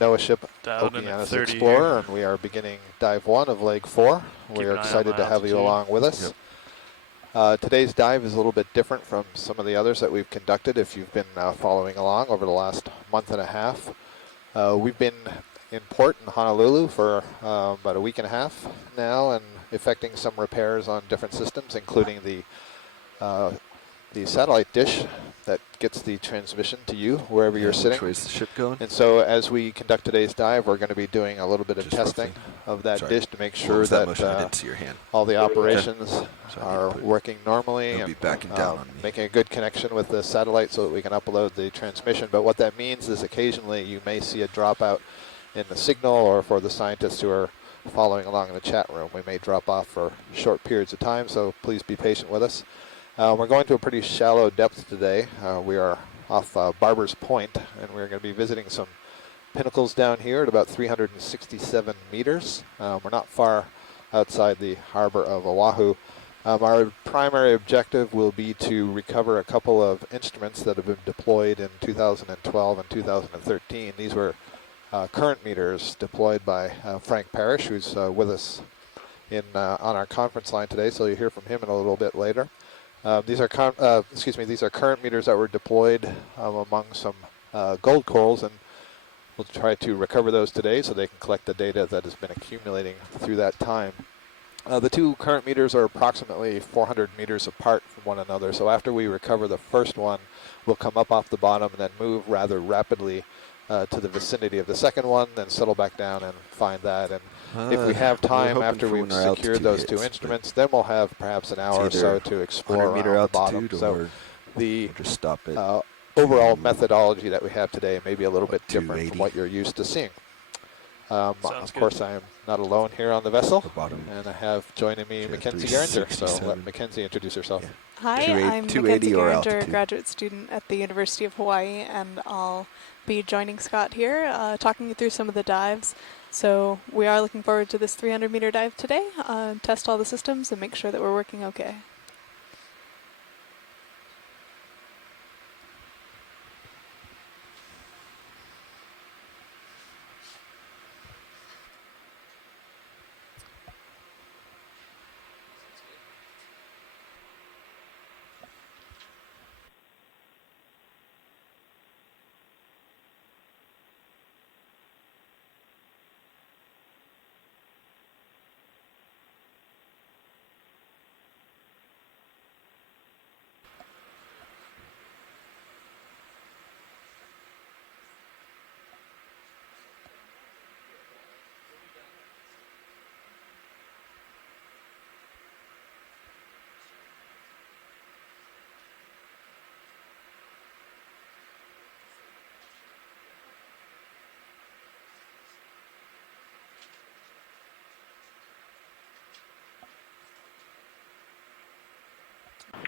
NOAA ship Dialed in at Okeanos 30 Explorer, here. and we are beginning dive 1 of leg 4. Keep We an are eye on excited my to have you altitude. along with us. Today's dive is a little bit different from some of the others that we've conducted if you've been following along over the last month and a half. We've been in port in Honolulu for about a week and a half now, and effecting some repairs on different systems, including the satellite dish that gets the transmission to you wherever you're sitting. Which way is the ship going? And so as we conduct today's dive, we're going to be doing a little bit of Just testing roughly. of that Sorry. dish to make What sure was that, motion? I didn't see your hand. all the operations So I need are to put- working normally, It'll and be backing down on me. making a good connection with the satellite so that we can upload the transmission. But what that means is occasionally you may see a dropout in the signal, or for the scientists who are following along in the chat room, we may drop off for short periods of time, so please be patient with us. We're going to a pretty shallow depth today. We are off Barbers Point, and we're going to be visiting some Pinnacles down here at about 367 meters. We're not far outside the harbor of Oahu. Our primary objective will be to recover a couple of instruments that have been deployed in 2012 and 2013. These were current meters deployed by Frank Parrish, who's with us on our conference line today, so you'll hear from him in a little bit later. These are current meters that were deployed among some gold corals, and we'll try to recover those today so they can collect the data that has been accumulating through that time. The two current meters are approximately 400 meters apart from one another, so after we recover the first one, we'll come up off the bottom and then move rather rapidly to the vicinity of the second one, then settle back down and find that. And if we have time after we've secured those two instruments, then we'll have perhaps an hour or so to explore around the bottom. So the just stop it. Overall methodology that we have today may be a little bit different from what you're used to seeing. Of course, I am not alone here on the vessel, and I have joining me Mackenzie Geringer. So let Mackenzie introduce herself. Yeah. Hi, I'm Mackenzie Geringer, graduate student at the University of Hawaii, and I'll be joining Scott here, talking you through some of the dives. So we are looking forward to this 300-meter dive today, test all the systems and make sure that we're working okay.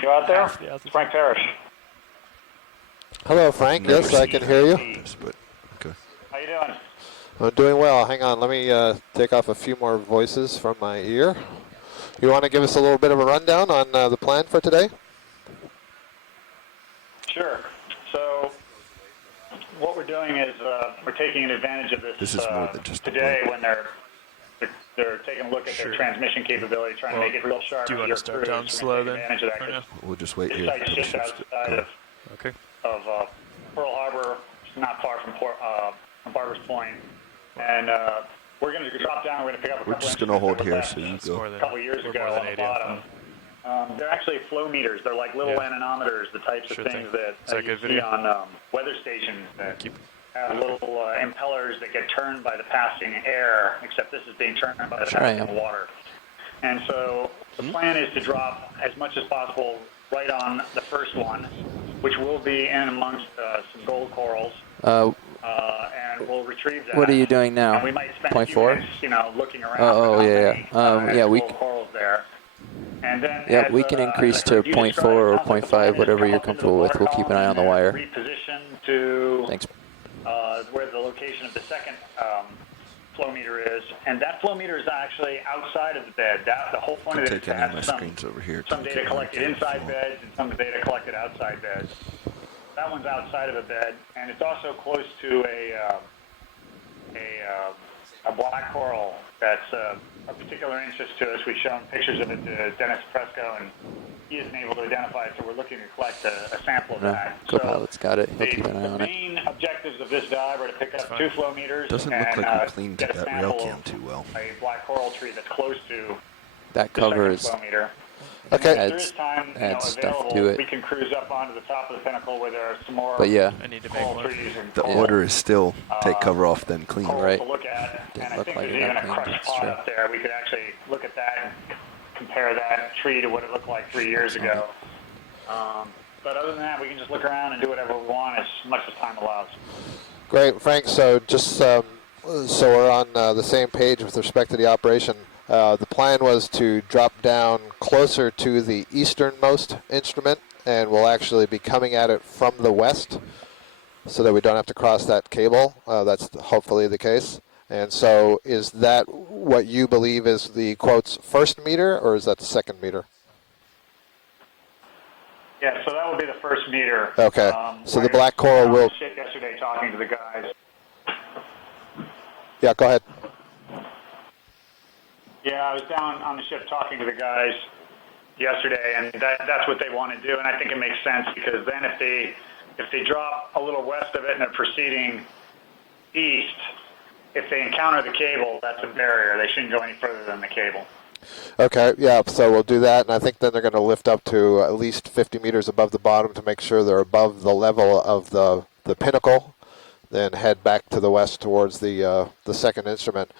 You out there? Frank Parrish. Hello, Frank. Yes, I can hear you. Okay. How you doing? I'm doing well. Hang on. Let me take off a few more voices from my ear. You want to give us a little bit of a rundown on the plan for today? Sure. So what we're doing is we're taking advantage of this is more than just today when they're taking a look at their transmission capability, trying to make it real sharp. Do you want to start down slow then? We'll just wait here. Site just outside of Pearl Harbor, not far from Barbers Point, and we're going to drop down. We're going to pick up a couple. We're just going to hold here, so you go. A couple years ago on the bottom. They're actually flow meters. They're like little anemometers, the types of things that you see on weather stations that have little impellers that get turned by the passing air, except this is being turned by the passing water. And so the plan is to drop as much as possible right on the first one, which will be in amongst some gold corals. And we'll retrieve that. What are you doing now? And we might spend 0.4? looking around. We gold corals there. And then we can increase to 0.4 or 0.5, whatever you're comfortable with. We'll keep an eye on the wire. Reposition to Thanks. Where the location of the second flow meter is, and that flow meter is actually outside of the bed. The whole point of it is to have some data collected inside beds and some data collected outside beds. That one's outside of a bed, and it's also close to a black coral that's of particular interest to us. We've shown pictures of it to Dennis Fresco, and he isn't able to identify it, so we're looking to collect a sample of that. Co-pilot's got it. He'll keep an eye The on it. main objectives of this dive are to pick up 2 flow meters Doesn't and look like we cleaned get a that sample rail cam of too well. a black coral tree that's close to That the second covers. flow meter. Okay. If there is time adds stuff available, to it. we can cruise up onto the top of the pinnacle where there are some more But yeah, I need to make coral one. trees and The coral, order is still take cover off, then clean. corals Right. to look at. Didn't And I look think like there's it even got a cleaned, crushed that's pot true. up there. We could actually look at that and compare that tree to what it looked like 3 years ago. But other than that, we can just look around and do whatever we want as much as time allows. Great, Frank. So just so we're on the same page with respect to the operation, the plan was to drop down closer to the easternmost instrument, and we'll actually be coming at it from the west so that we don't have to cross that cable. That's hopefully the case. And so is that what you believe is the, quotes, first meter, or is that the second meter? Yeah, so that would be the first meter. Okay. So the black coral I was will... on the ship yesterday talking to the guys. Yeah, go ahead. Yeah, I was down on the ship talking to the guys yesterday, and that's what they want to do. And I think it makes sense because then if they drop a little west of it and they're proceeding east, if they encounter the cable, that's a barrier. They shouldn't go any further than the cable. Okay, yeah, so we'll do that, and I think then they're going to lift up to at least 50 meters above the bottom to make sure they're above the level of the pinnacle, then head back to the west towards the second instrument.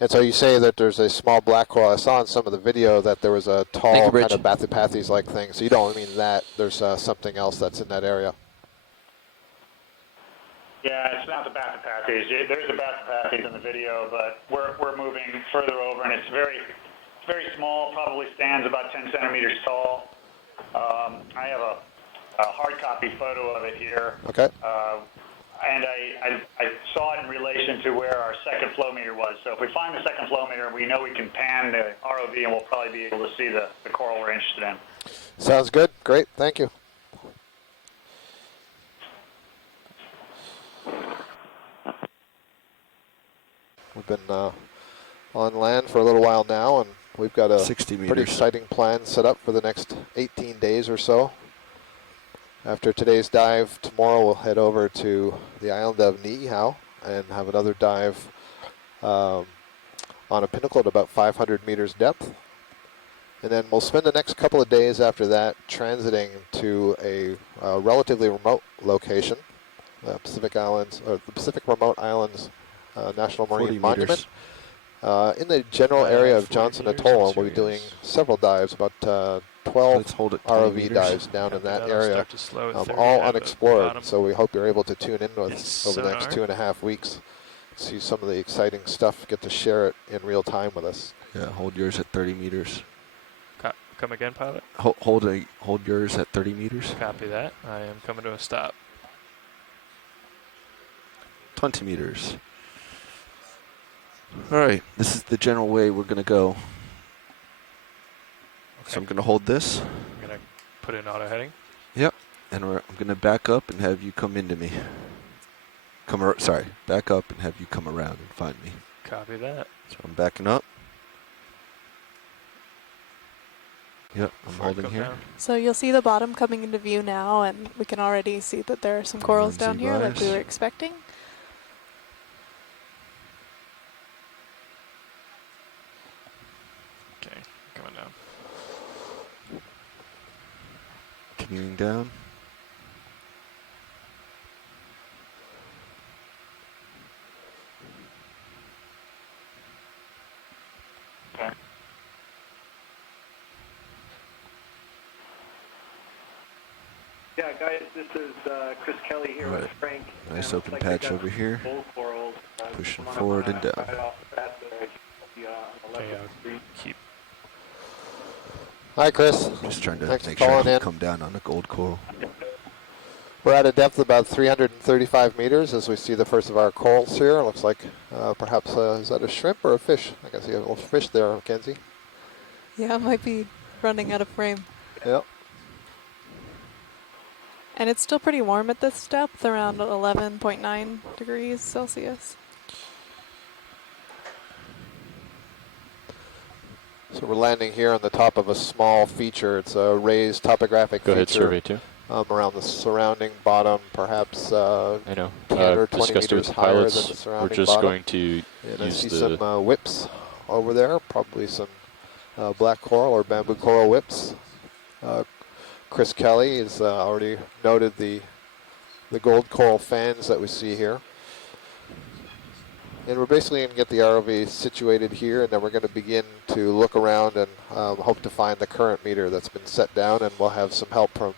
And so you say that there's a small black coral. I saw in some of the video that there was a tall kind of Bathypathes-like thing, so you don't mean that. There's something else that's in that area. Yeah, it's not the Bathypathes. There's a Bathypathes in the video, but we're moving further over, and it's very small, probably stands about 10 centimeters tall. I have a hard copy photo of it here. Okay. And I saw it in relation to where our second flow meter was. So if we find the second flow meter, we know we can pan the ROV and we'll probably be able to see the coral we're interested in. Sounds good. Great. Thank you. We've been on land for a little while now, and we've got a 60 meters. pretty exciting plan set up for the next 18 days or so. After today's dive, tomorrow we'll head over to the island of Niihau and have another dive on a pinnacle at about 500 meters depth. And then we'll spend the next couple of days after that transiting to a relatively remote location, the Pacific Islands, or the Pacific Remote Islands National Marine Monument. In the general area of Johnson Atoll, and we'll be doing several dives, about 12 ROV dives down in that area, all unexplored. So we hope you're able to tune in with us over the next 2.5 weeks, see some of the exciting stuff, get to share it in real time with us. Yeah, hold yours at 30 meters. Come again, pilot? Hold yours at 30 meters. Copy that. I am coming to a stop. 20 meters. All right, this is the general way we're going to go. Okay. So I'm going to hold this. I'm going to put in auto heading. Yep, and I'm going to back up and have you come into me. Back up and have you come around and find me. Copy that. So I'm backing up. Yep, I'm holding here. Down. So you'll see the bottom coming into view now, and we can already see that there are some corals down here like we were expecting. Okay, coming down. Canoeing down. Okay. Yeah, guys, this is Chris Kelly here with Frank. Nice open patch over here. Corals, Pushing forward and down. Keep. Hi, Chris. Just trying to Thanks make for sure I calling can in. come down on the gold coral. We're at a depth of about 335 meters as we see the first of our corals here. It looks like perhaps, is that a shrimp or a fish? I can see a little fish there, Mackenzie. Yeah, it might be running out of frame. Yep. And it's still pretty warm at this depth, around 11.9 degrees Celsius. So we're landing here on the top of a small feature. It's a raised topographic Go feature. ahead, survey 2. Around the surrounding bottom, perhaps I know. 10 or 20 Discussed it meters with the higher than pilots. the surrounding We're just bottom. going to And I use see the some whips over there, probably some black coral or bamboo coral whips. Chris Kelly has already noted the gold coral fans that we see here. And we're basically going to get the ROV situated here, and then we're going to begin to look around and hope to find the current meter that's been set down, and we'll have some help from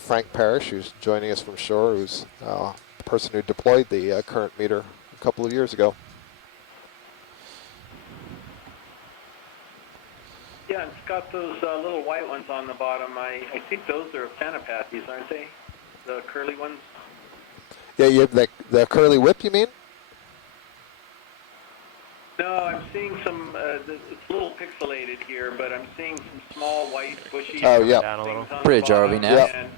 Frank Parrish, who's joining us from shore, who's the person who deployed the current meter a couple of years ago. Yeah, and it's got those little white ones on the bottom. I think those are Pinnacles, aren't they? The curly ones? Yeah, you have the curly whip, you mean? No, I'm seeing some, it's a little pixelated here, but I'm seeing some small white bushy Oh, yeah. Down a little. things on Bridge the bottom. ROV nav. And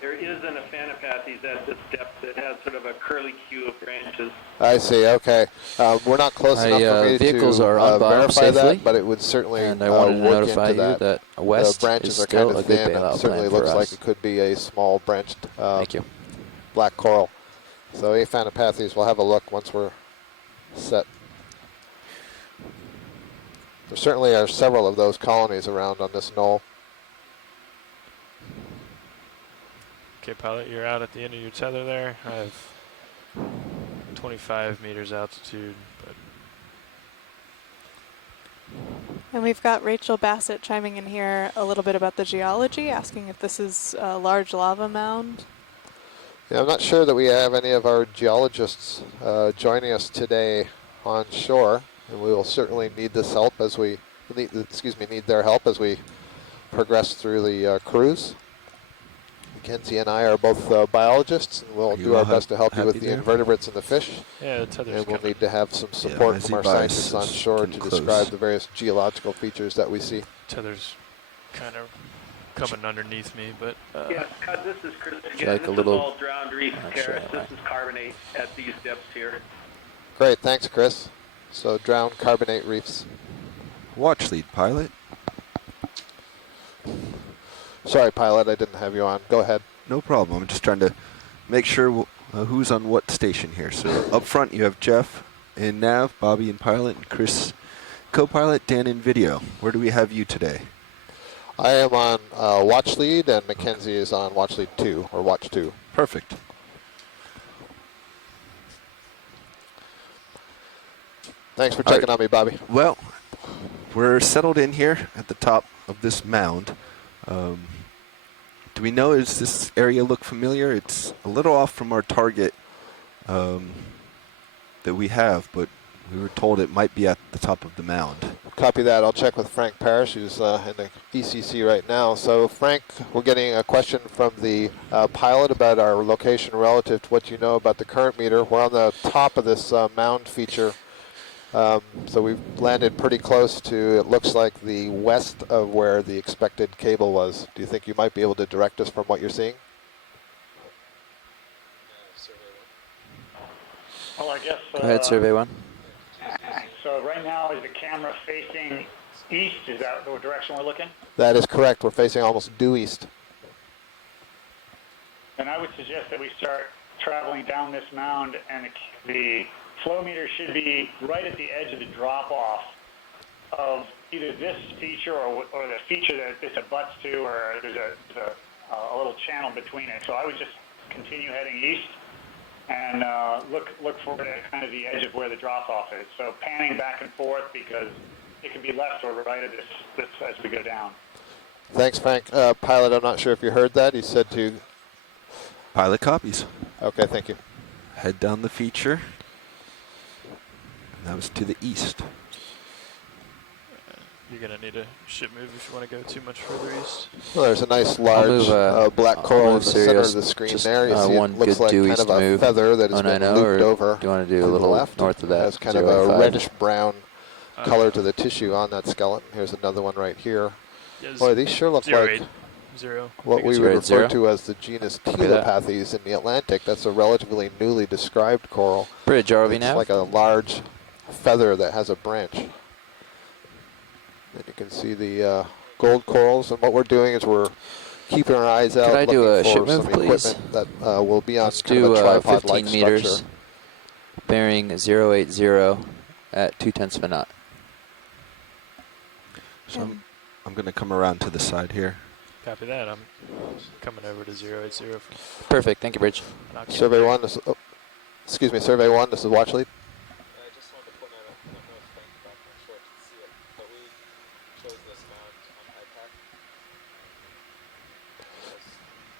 there isn't a Pinnacles at this depth that has sort of a curly queue of branches. I see, okay. We're not close enough for me vehicles to are on bottom verify safely, that, but it would certainly and I wanted to work notify into you that the west branches is are kind still a of good thin, and bailout certainly plan for looks like us. it could be a small branched Thank you. black coral. So Aphanopathes, we'll have a look once we're set. There certainly are several of those colonies around on this knoll. Okay, pilot, you're out at the end of your tether there. I have 25 meters altitude, but And we've got Rachel Bassett chiming in here a little bit about the geology, asking if this is a large lava mound. Yeah, I'm not sure that we have any of our geologists joining us today on shore, and we will certainly need this help as we need their help as we progress through the cruise. Mackenzie and I are both biologists, and we'll do our best to help you with the invertebrates and the fish. yeah, the tether's And we'll coming. need to have some support I from see our scientists on biases shore to getting close. describe the various geological features that we see. Tether's kind of coming underneath me, but Yeah, Scott, this is Chris again. like This a is little- all drowned reef not sure terrace. anyway. This is carbonate at these depths here. Great, thanks, Chris. So drowned carbonate reefs. Watch lead, pilot. Sorry, pilot, I didn't have you on. Go ahead. No problem. I'm just trying to make sure who's on what station here. So up front you have Jeff in nav, Bobby in pilot, and Chris co-pilot, Dan in video. Where do we have you today? I am on watch lead, and Mackenzie is on watch lead 2, or watch 2. Perfect. Thanks for All checking right. on me, Bobby. Well, we're settled in here at the top of this mound. Do we know, does this area look familiar? It's a little off from our target that we have, but we were told it might be at the top of the mound. Copy that. I'll check with Frank Parrish, who's in the ECC right now. So, Frank, we're getting a question from the pilot about our location relative to what you know about the current meter. We're on the top of this mound feature. So we've landed pretty close to, it looks like, the west of where the expected cable was. Do you think you might be able to direct us from what you're seeing? Well, I guess. Go ahead, survey 1. So right now, is the camera facing east? Is that the direction we're looking? That is correct. We're facing almost due east. And I would suggest that we start traveling down this mound, and the flow meter should be right at the edge of the drop-off of either this feature or the feature that this abuts to, or there's a little channel between it. So I would just continue heading east and look for kind of the edge of where the drop-off is. So panning back and forth, because it could be left or right of this as we go down. Thanks, Frank. Pilot, I'm not sure if you heard that. He said to... Pilot copies. Okay, thank you. Head down the feature. And that was to the east. you're going to need a ship move if you want to go too much further east. Well, there's a nice large move, black coral in move the center of Sirius the screen just, there. You see one it looks good like due kind east of a move. feather that has been 090, looped or over do you want to do to a the little left. north of that? It has kind of a 085? reddish-brown color to the tissue on that skeleton. Here's another one right here. Yeah, Boy, these sure look like 080. what we I would right, refer zero. to as the genus Copy that. Telepathes in the Atlantic. That's a relatively newly described coral. Bridge ROV It's nav. like a large feather that has a branch. And you can see the gold corals, and what we're doing is we're keeping our eyes out, Could I do looking a for ship move, some please? equipment that will be on Let's kind do of a tripod-like 15 meters, structure. bearing 080 at 0.2 of a knot. So I'm going to come around to the side here. Copy that. I'm coming over to 080. Perfect. Thank you, Bridge. Survey 1, this is, excuse me, Survey 1, this is watch lead. I just wanted to point out, I don't know if Frank back on shore can see it, but we chose this mound on IPAC because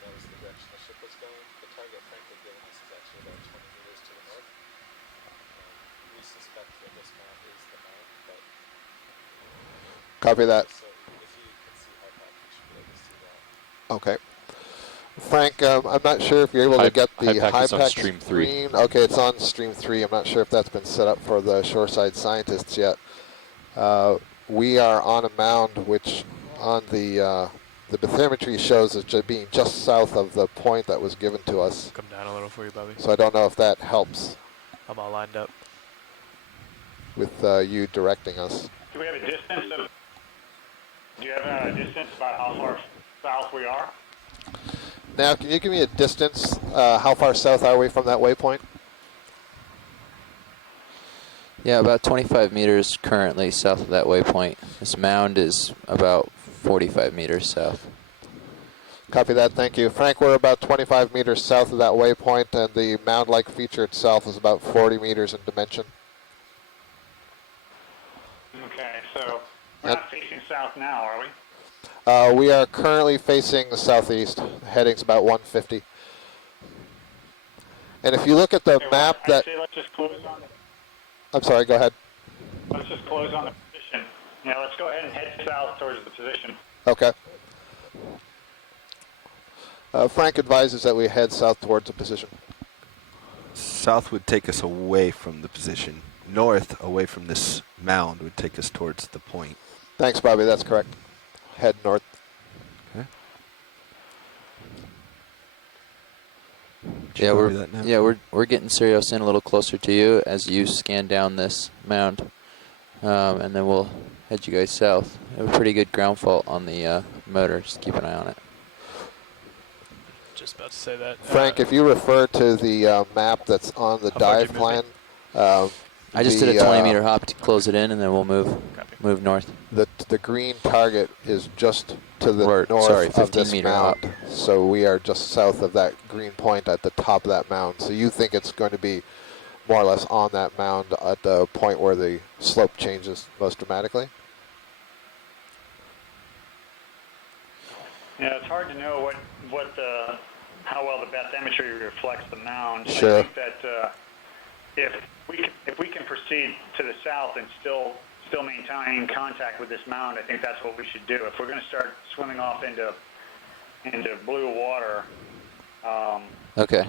that was the direction the ship was going. The target Frank had given us is actually about 20 meters to the north. We suspect that this mound is the mound, but Copy that. so if you can see IPAC, you should be able to see that. Okay. Frank, I'm not sure if you're able to get the HIPAC is on HIPAC stream 3. screen. Okay, it's on stream 3. I'm not sure if that's been set up for the shoreside scientists yet. We are on a mound which on the bathymetry shows as being just south of the point that was given to us. Come down a little for you, Bobby. So I don't know if that helps I'm all lined up. with you directing us. Do we have a distance of? Do you have a distance about how far south we are? Now, can you give me a distance? How far south are we from that waypoint? Yeah, about 25 meters currently south of that waypoint. This mound is about 45 meters south. Copy that, thank you. Frank, we're about 25 meters south of that waypoint, and the mound-like feature itself is about 40 meters in dimension. Okay, so we're not facing south now, are we? We are currently facing the southeast. Heading's about 150. And if you look at the map I'd that... say let's just close on the, I'm sorry, go ahead. let's just close on the position. Yeah, let's go ahead and head south towards the position. Okay. Frank advises that we head south towards the position. South would take us away from the position. North, away from this mound, would take us towards the point. Thanks, Bobby, that's correct. Head north. Okay. Yeah, we're getting Sirius in a little closer to you as you scan down this mound, and then we'll head you guys south. We have a pretty good ground fault on the motor. Just keep an eye on it. Just about to say that. Frank, if you refer to the map that's on the dive plan, I just did a 20-meter hop to close it in, and then we'll move north. The green target is just to the north of this 15-meter mound. hop. So we are just south of that green point at the top of that mound. So you think it's going to be more or less on that mound at the point where the slope changes most dramatically? Yeah, it's hard to know how well the bathymetry reflects the mound. Sure. I think that if we can proceed to the south and still maintaining contact with this mound, I think that's what we should do. If we're going to start swimming off into blue water, Okay.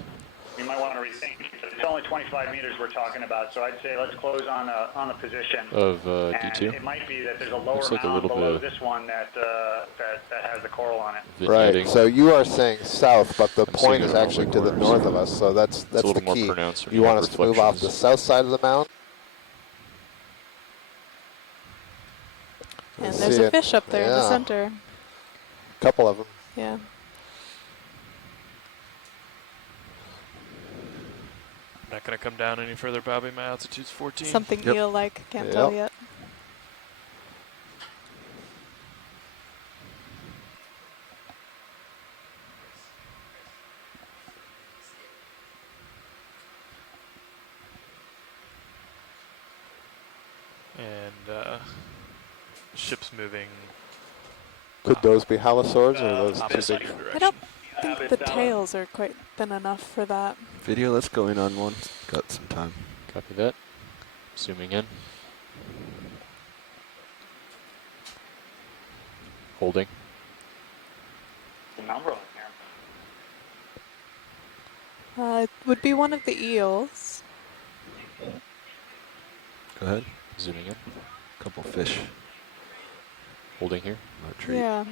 we might want to rethink. It's only 25 meters we're talking about, so I'd say let's close on the position. Of And D2? it might be that there's a lower Looks like a mound little below bit this one that has the coral on it. Right. So you are saying south, but the point is seeing it actually to the on north of us. So that's a the little more key. pronounced when You you want have us to move off the reflections. south side of the mound? And Let's there's see a it. fish up there in the Yeah. center. Couple of them. Yeah. I'm not going to come down any further, Bobby. My altitude's 14. Something Yep. eel-like, can't tell Yep. yet. And ship's moving. Could those be halosaurs or are those too big? I don't think the tails are quite thin enough for that. Video, let's go in on one. Got some time. Copy that. Zooming in. Holding. The number on here. It would be one of the eels. Go ahead. Zooming in. Couple fish. Holding here. Our treat. Yeah.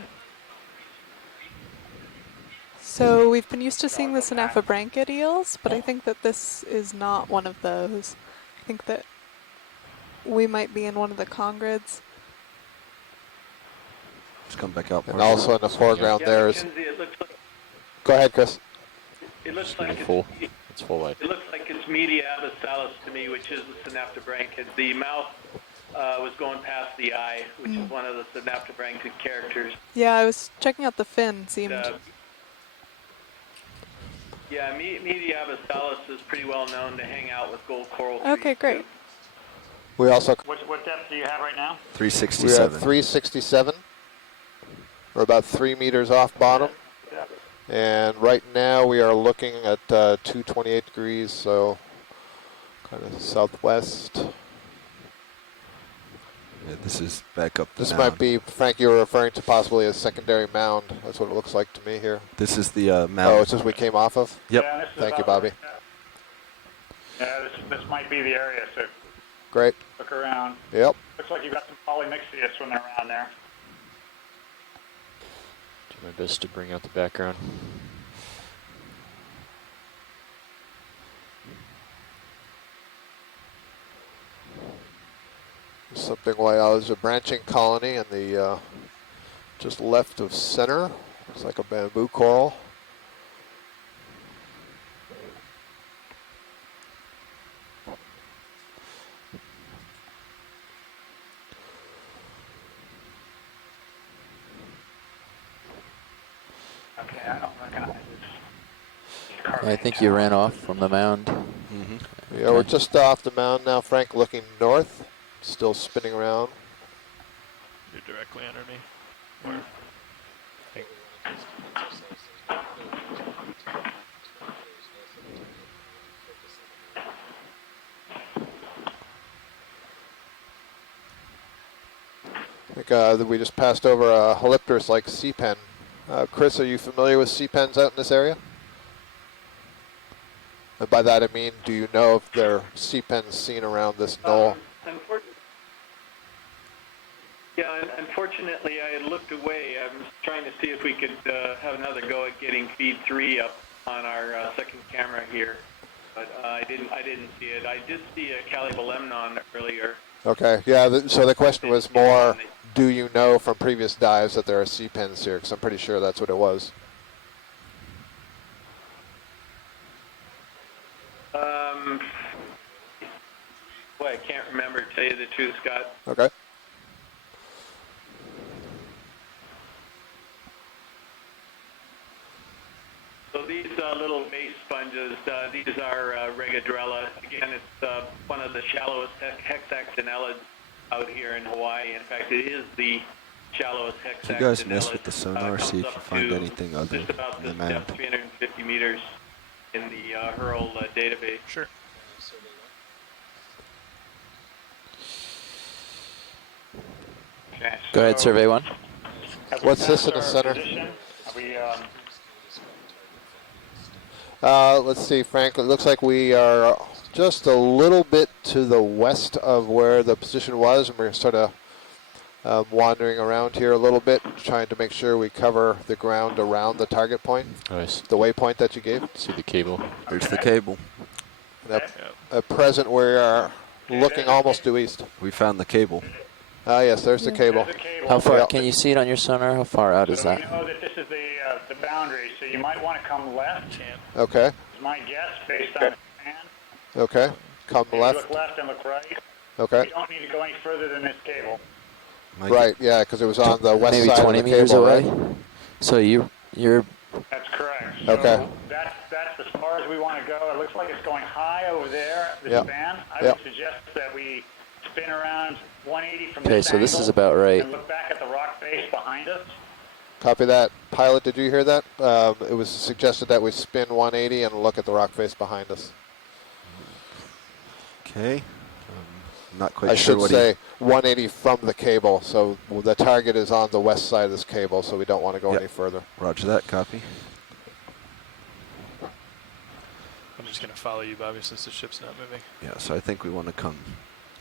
So we've been used to seeing the Synaphobranchid eels, but I think that this is not one of those. I think that we might be in one of the congrids. Just come back out. And also in the foreground there is. Mackenzie, it looks like Go ahead, Chris. it looks Shooting like full. It's full wide. It looks like it's media abyssalis to me, which is the synaptobranchid. The mouth was going past the eye, which is one of the synaptobranchid characters. Yeah, I was checking out the fin. Seemed. Yeah, media abyssalis is pretty well known to hang out with gold coral. Okay, great. We also. What depth do you have right now? 367. We have 367. We're about 3 meters off bottom. And right now we are looking at 228 degrees, so kind of southwest. Yeah, this is back up the This mound. might be, Frank, you were referring to possibly a secondary mound. That's what it looks like to me here. This is the mound. Oh, it's just we came off of? Yep. Yeah, this is Thank you, about Bobby. right. Yeah, this might be the area, so Great. look around. Yep. Looks like you've got some polymyxius swimming around there. Do my best to bring out the background. Something like there's a branching colony in the just left of center. Looks like a bamboo coral. Okay, I don't recognize this. I think you ran off from the mound. Mm-hmm. Yeah, we're just off the mound now, Frank, looking north. Still spinning around. You're directly under me. Or, I think that we just passed over a Holypterus like sea pen. Chris, are you familiar with sea pens out in this area? And by that I mean, do you know if there are sea pens seen around this knoll? Unfortunately, I had looked away. I was trying to see if we could have another go at getting feed 3 up on our second camera here, but I didn't see it. I did see a Calibolemnon earlier. Okay, yeah, so the question was more, do you know from previous dives that there are sea pens here? Because I'm pretty sure that's what it was. Boy, I can't remember, to tell you the truth, Scott. Okay. So these little base sponges, these are Regadrella. Again, it's one of the shallowest hexaxonellids out here in Hawaii. In fact, it is the shallowest hexaxonellid. If you guys mess with the sonar, see if you find anything other just about than the this mound. depth, 350 meters in the Hurl database. sure. Okay, Go ahead, survey 1. What's this in the center? Let's see, Frank. It looks like we are just a little bit to the west of where the position was, and we're sort of wandering around here a little bit, trying to make sure we cover the ground around the target point, Nice. the waypoint that you gave. See the cable. There's the cable. At present, we are looking almost due east. We found the cable. Ah, yes, there's the cable. How far? Yeah. Can you see it on your sonar? How far out is So that? you know that this is the boundary, so you might want to come left. Okay, Is my guess based on the plan. okay. Come Maybe left. look left and look right. Okay. You don't need to go any further than this cable. Right, yeah, because it was on the west Maybe side 20 of the meters cable, away. right? So you're That's correct. Okay. So that's as far as we want to go. It looks like it's going high over there, the Yep. span. I Yep. would suggest that we spin around 180 from okay. this So this angle is about right. and look back at the rock face behind us. Copy that. Pilot, did you hear that? It was suggested that we spin 180 and look at the rock face behind us. Okay. I'm not quite I sure should what say 180 from the cable, so the target is on the west side of this cable, so we don't want to go Yep. any further. Roger that. Copy. I'm just going to follow you, Bobby, since the ship's not moving. Yeah. So I think we want to come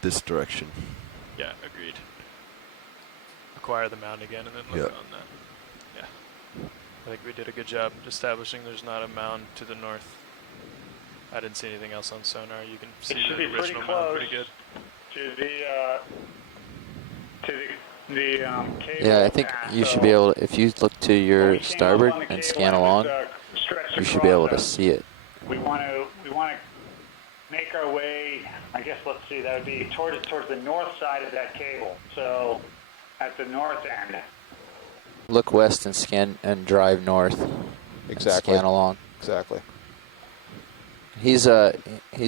this direction. Yeah, agreed. Acquire the mound again and then look Yep. on that. Yeah. I think we did a good job establishing there's not a mound to the north. I didn't see anything else on sonar. You can see should the be pretty original mound close. pretty good. To the the cable. Yeah, I think you should be able to, if you look to your starboard and scan along, you should be able to see it. We want to make our way, I guess, let's see, that would be towards the north side of that cable. So at the north end. Look west and scan and drive north. Exactly. And scan along. Exactly. He's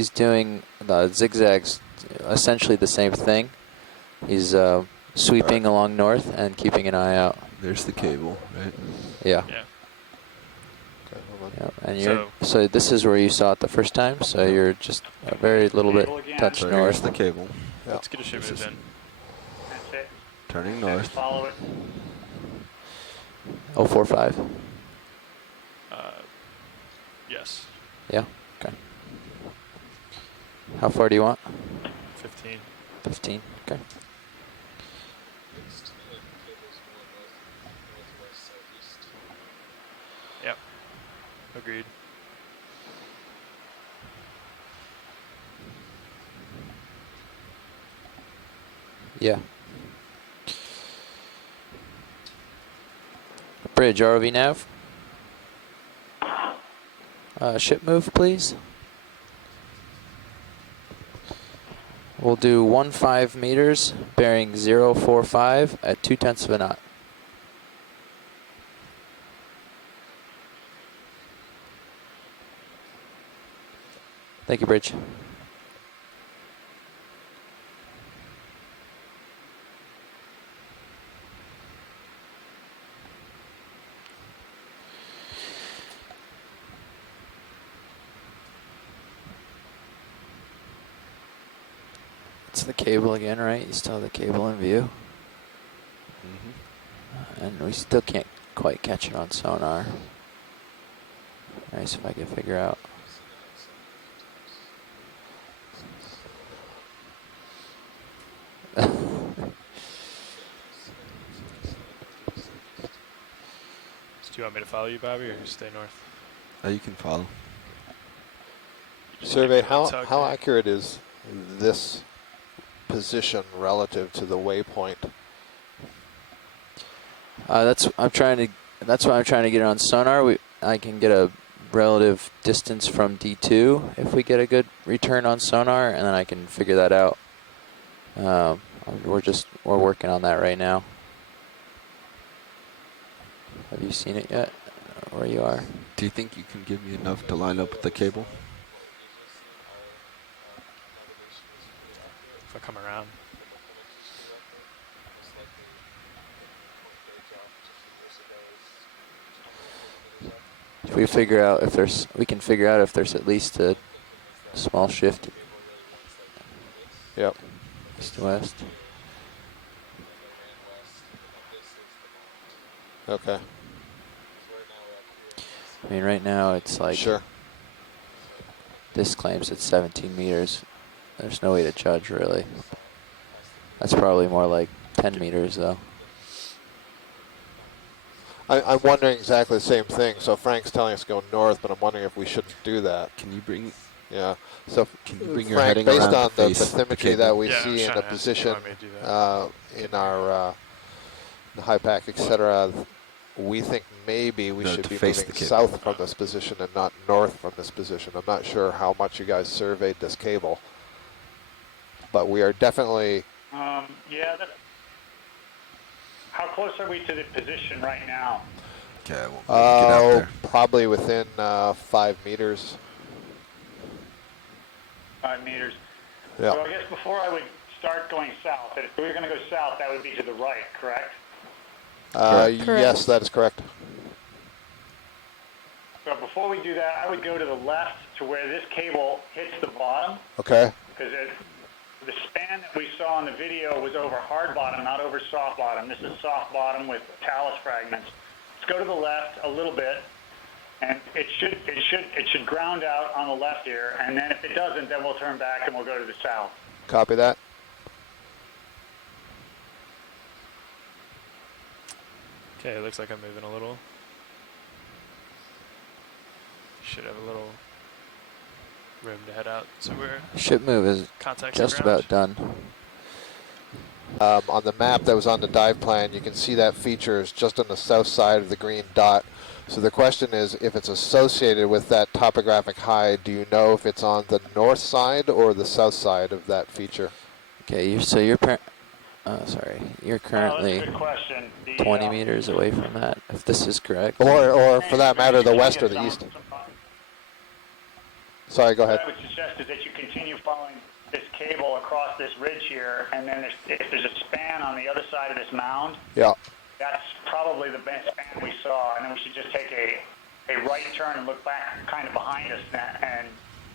doing the zigzags, essentially the same thing. He's sweeping along north and keeping an eye out. There's the cable, right? Yeah. Yeah. Okay, hold on. Yeah, and so this is where you saw it the first time. So you're just a very little bit touch So north. here's the cable. Yeah. Let's get a ship in. That's it. Turning north. Follow it. 045. Yes. Yeah. Okay. How far do you want? 15. 15. Okay. Looks to me like the cable's more northwest, southeast. Yep. Agreed. Yeah. Bridge, ROV nav. Ship move, please. We'll do 15 meters, bearing 045 at 0.2 of a knot. Thank you, Bridge. It's the cable again, right? You still have the cable in view. And we still can't quite catch it on sonar. Nice if I can figure out. Do you want me to follow you, Bobby, or stay north? You can follow. Survey, how accurate is this position relative to the waypoint? That's why I'm trying to get it on sonar. I can get a relative distance from D2 if we get a good return on sonar, and then I can figure that out. We're working on that right now. Have you seen it yet? Where you are? Do you think you can give me enough to line up with the cable? If I come around. If we figure out if there's, we can figure out if there's at least a small shift. Yep. East to west. Okay. I mean, right now it's like. Sure. This claims it's 17 meters. There's no way to judge, really. That's probably more like 10 meters, though. I'm wondering exactly the same thing. So Frank's telling us to go north, but I'm wondering if we shouldn't do that. Can you bring? Yeah. So can you bring your Frank, heading based around on to the face bathymetry that we Yeah, see in the position in our the high pack, etc., we think maybe we should be moving south from this position and not north from this position. I'm not sure how much you guys surveyed this cable, but we are definitely. Yeah. How close are we to the position right now? Okay, we'll get out there. Probably within 5 meters. 5 meters. Yeah. So I guess before I would start going south, if we were going to go south, that would be to the right, correct? Correct. Yes, that is correct. So before we do that, I would go to the left to where this cable hits the bottom. Okay. Because the span that we saw in the video was over hard bottom, not over soft bottom. This is soft bottom with talus fragments. Let's go to the left a little bit, and it should ground out on the left here. And then if it doesn't, then we'll turn back and we'll go to the south. Copy that. Okay, it looks like I'm moving a little. Should have a little room to head out. So we're Ship move is contacts just ground. about done. On the map that was on the dive plan, you can see that feature is just on the south side of the green dot. So the question is, if it's associated with that topographic high, do you know if it's on the north side or the south side of that feature? Okay, you're currently That's a good question. 20 meters away from that, if this is correct. Or for that matter, the west or the east. Sorry, go ahead. What I would suggest is that you continue following this cable across this ridge here, and then if there's a span on the other side of this mound, Yeah. that's probably the best span we saw, and then we should just take a right turn and look back kind of behind us, and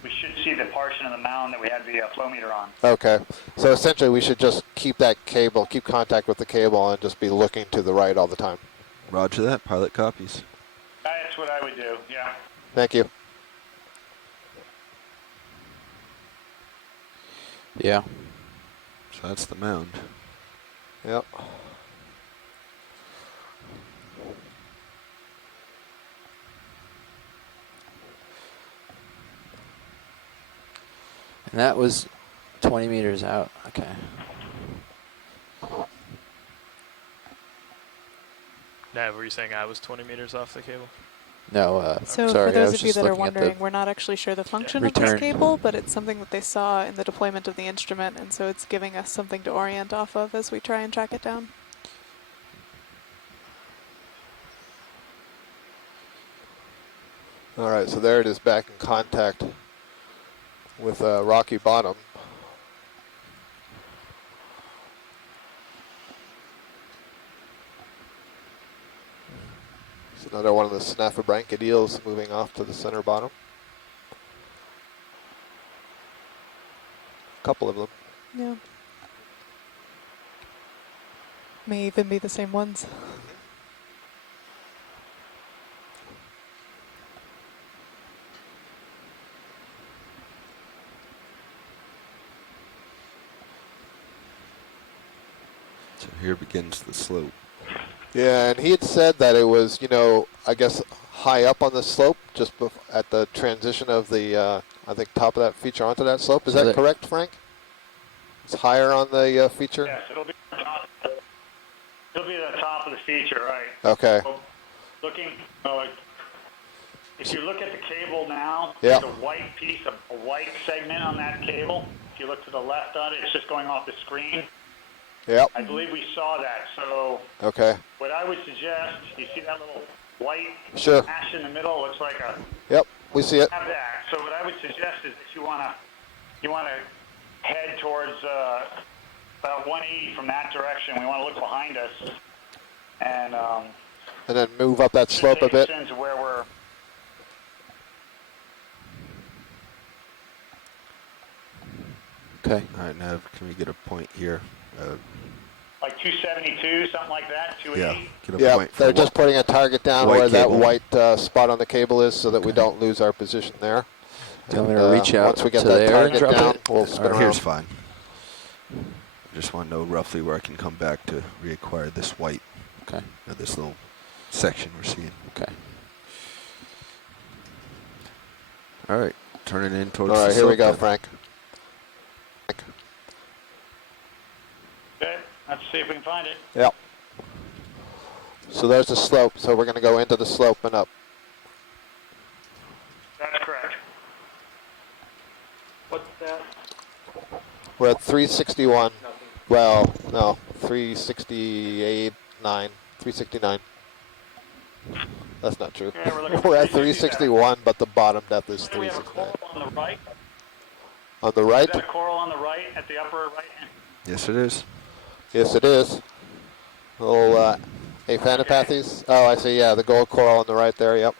we should see the portion of the mound that we had the flow meter on. Okay. So essentially we should just keep that cable, keep contact with the cable, and just be looking to the right all the time. Roger that. Pilot copies. That's what I would do, yeah. Thank you. Yeah. So that's the mound. Yep. And that was 20 meters out. Okay. Nav, were you saying I was 20 meters off the cable? No, So sorry, for I those was of you just that are looking at the wondering, we're not actually sure the function of return. this cable, but it's something that they saw in the deployment of the instrument, and so it's giving us something to orient off of as we try and track it down. All right, so there it is back in contact with rocky bottom. It's another one of the snaphobranchid eels moving off to the center bottom. A couple of them. Yeah. May even be the same ones. So here begins the slope. Yeah, and he had said that it was, you know, I guess high up on the slope, just at the transition of the, I think, top of that feature onto that slope. Is So that correct, Frank? It's higher on the feature? Yes, it'll be the top of the feature, right. Okay. So looking, if you look at the cable now, Yeah. there's a white piece, a white segment on that cable. If you look to the left on it, it's just going off the screen. Yep. I believe we saw that. So Okay. what I would suggest, you see that little white Sure. hash in the middle? It looks like a Yep, we see it. have that. So what I would suggest is that you want to head towards about 180 from that direction. We want to look behind us and then move up that slope a bit. to where we're. Okay. All right, now can we get a point here? Like 272, something like that, 280. Yeah, get a Yeah, point. they're for just putting a target down white where cable. that white spot on the cable is so that we don't lose our position there. Do you want me And, to reach out once we get to that there and target drop down, it? we'll spin around. Here's fine. I just want to know roughly where I can come back to reacquire this white, Okay. this little section we're seeing. Okay. All right, turning in towards All right, the here we slope go, then. Frank. Okay, let's see if we can find it. Yep. So there's the slope, so we're going to go into the slope and up. That's correct. What's that? We're at 361. Well, no, 368, 369. That's not true. Yeah, we're looking We're at for 361, but the bottom depth is We have a 369. coral on the right. On the right? Is that a coral on the right, at the upper right hand? Yes, it is. Yes, it is. Little Aphanopathes. Oh, I see. Yeah, the gold coral on the right there. Yep.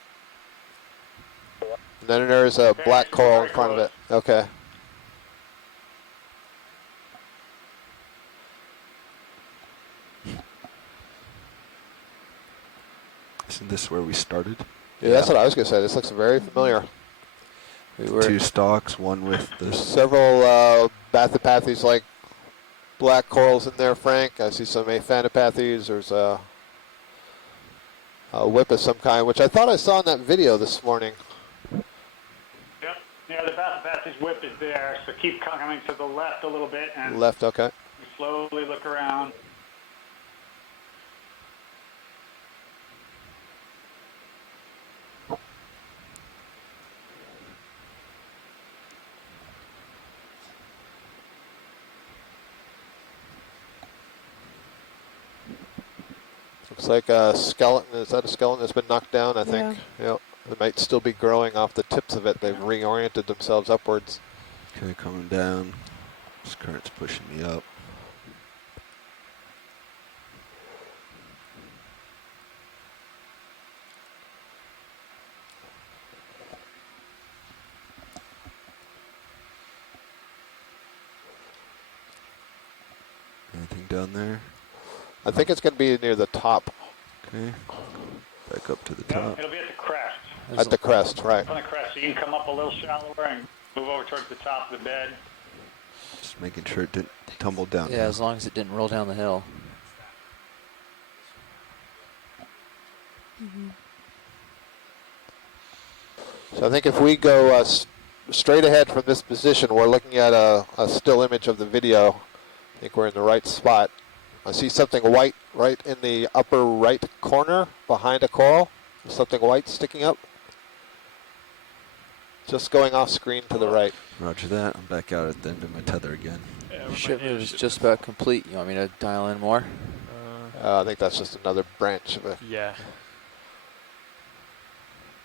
And then there's a black coral in front of it. Okay. Isn't this where we started? Yeah, that's what I was going to say. This looks very familiar. We were 2 stalks, one with the... Several Bathypathes like black corals in there, Frank. I see some Aphanopathes. There's a whip of some kind, which I thought I saw in that video this morning. Yep. Yeah, the Bathypathes whip is there, so keep coming to the left a little bit, and Left, okay. you slowly look around. Looks like a skeleton. Is that a skeleton that's been knocked down? I think. Yep. It might still be growing off the tips of it. They've reoriented themselves upwards. Okay, coming down. This current's pushing me up. Anything down there? I think it's going to be near the top. Okay. Back up to the No, top. it'll be at the crest. At the crest, right. On the crest, so you can come up a little shallower and move over towards the top of the bed. Just making sure it didn't tumble down. Yeah, as long as it didn't roll down the hill. So I think if we go straight ahead from this position, we're looking at a still image of the video. I think we're in the right spot. I see something white right in the upper right corner behind a coral. Something white sticking up. Just going off screen to the right. Roger that. I'm back out at the end of my tether again. Yeah, Ship move is just about complete. You want me to dial in more? I think that's just another branch of it. Yeah.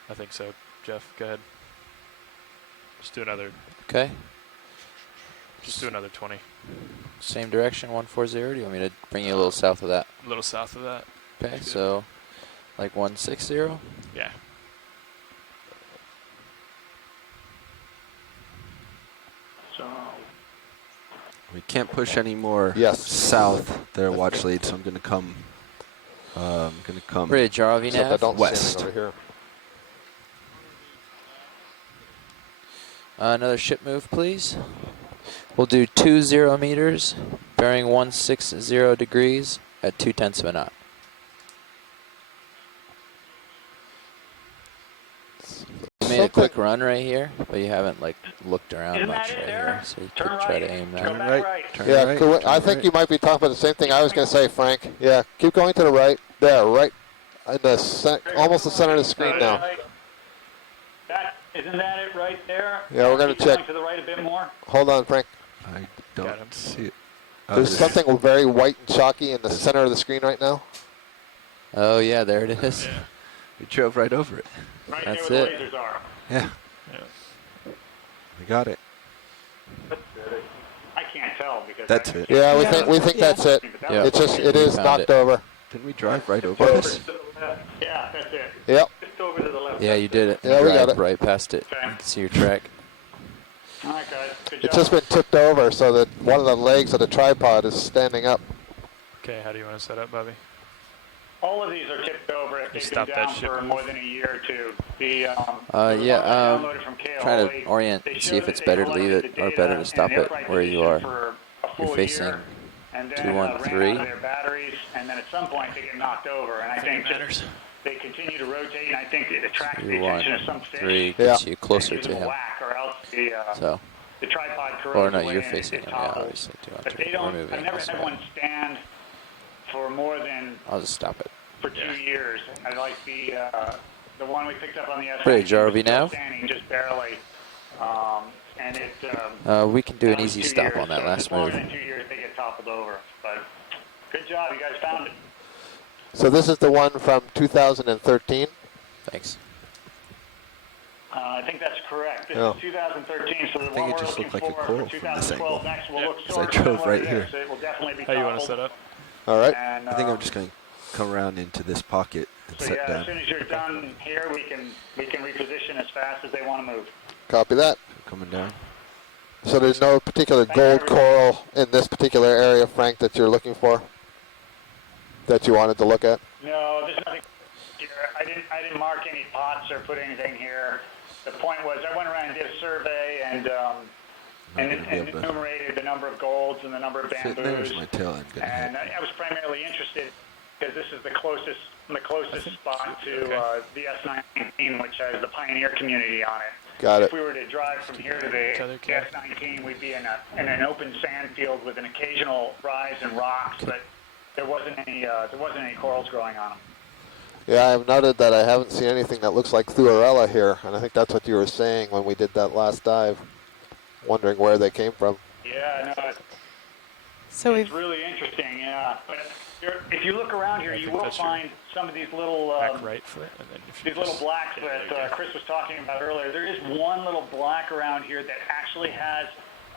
I think so. Jeff, go ahead. Just do another. Okay. Just do another 20. Same direction, 140. Do you want me to bring you a little south of that? A little south of that. Okay, so like 160? Yeah. So We can't push any more south there, watch lead, so I'm going to come. Bridge, ROV Except I nav? don't west. see anything over here. Another ship move, please. We'll do 20 meters, bearing 160 degrees at 0.2 of a knot. You made a quick run right here, but you haven't like looked around much right here, so you could try to aim that. Turn right. Turn Yeah, right. cool. Turn I think right. you might be talking about the same thing I was going to say, Frank. Yeah, keep going to the right. There, right in the almost the center of the screen now. Isn't that it right there? Yeah, we're going to check. Going to the right a bit more. Hold on, Frank. I don't see it. There's something very white and chalky in the center of the screen right now. Oh yeah, there it is. Yeah. We drove right over it. Right That's there where it. the lasers are. Yeah, Yeah. we got it. I can't tell because That's it. Yeah, we think that's it. Yeah. It's just it is Found knocked it. over. Didn't we drive right over this? Yeah, that's it. Yep. Just over to the left. Yeah, you did it. Yeah, we got Drive it. right past it. Okay. You can see your track. All right, guys. Good job. It's just been tipped over so that one of the legs of the tripod is standing up. Okay, how do you want to set up, Bobby? All of these are tipped over if they've been Stop that down ship for move. more than a year or two. The Try to orient and see if it's better to leave it or better to stop it where you are. You're facing 213. Their batteries, and then at some point they get knocked over. And I think just they continue to rotate, and I think it attracts the attention of some fish. 313 gets you closer Gives to them a him. whack, or else the tripod corrodes Or no, away you're and facing it him. Yeah, topples. obviously. But they 213. don't. We're moving. I've never this had way. one stand for more than I'll just stop it. for 2 years. I like the one we picked up on the S19 Bridge, was ROV still nav? standing just barely. And it We can do an that was easy 2 stop years, on that so last just more move. than 2 years they get toppled over. But good job, you guys found it. So this is the one from 2013. Thanks. I think that's correct. This Yeah. is 2013, so the think one it we're just looking looked like a for coral from this 2012 angle. next will look I sort of drove similar right to here. this. It will definitely be How you want to toppled. set up? All right. And, I think I'm just going to come around into this pocket and so set yeah, down. as soon as you're done here, we can reposition as fast as they want to move. Copy that. Coming down. So there's no particular gold coral in this particular area, Frank, that you're looking for? That you wanted to look at? No, there's nothing here. I didn't mark any pots or put anything here. The point was I went around and did a survey and enumerated the number of golds and the number of Fit bamboos. there's my tail end going to And hit. I was primarily interested because this is the closest spot to the S19, which has the Pioneer community on it. Got it. If we were to drive from here to the EX19, we'd be in an open sand field with an occasional rise in rocks, but there wasn't any corals growing on them. Yeah, I've noted that I haven't seen anything that looks like Thuarella here, and I think that's what you were saying when we did that last dive, wondering where they came from. Yeah, no, it's really interesting, yeah. But if you look around here, you will find some of these little right foot, and then these little blacks that Chris was talking about earlier. There is one little black around here that actually has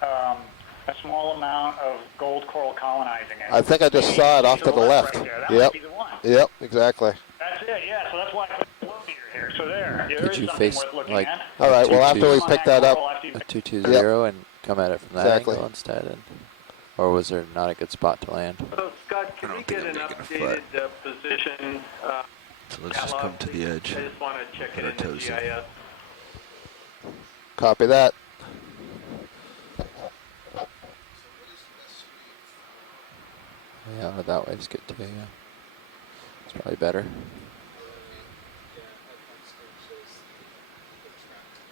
a small amount of gold coral colonizing it. I think I just saw it off to the left. Right there. That Yep. might be the one. Yep, exactly. That's it, yeah. So that's why I put the flow meter here. So there Could is you something face worth looking like at. All right, well, after we pick that up, a 220 and come at it from that Exactly. angle instead, or was there not a good spot to land? So Scott, can we get an updated position? So let's just come to the edge. I just want to check it Put our in the toes in. GIS. copy that. Yeah, that way's good too. Yeah, it's probably better.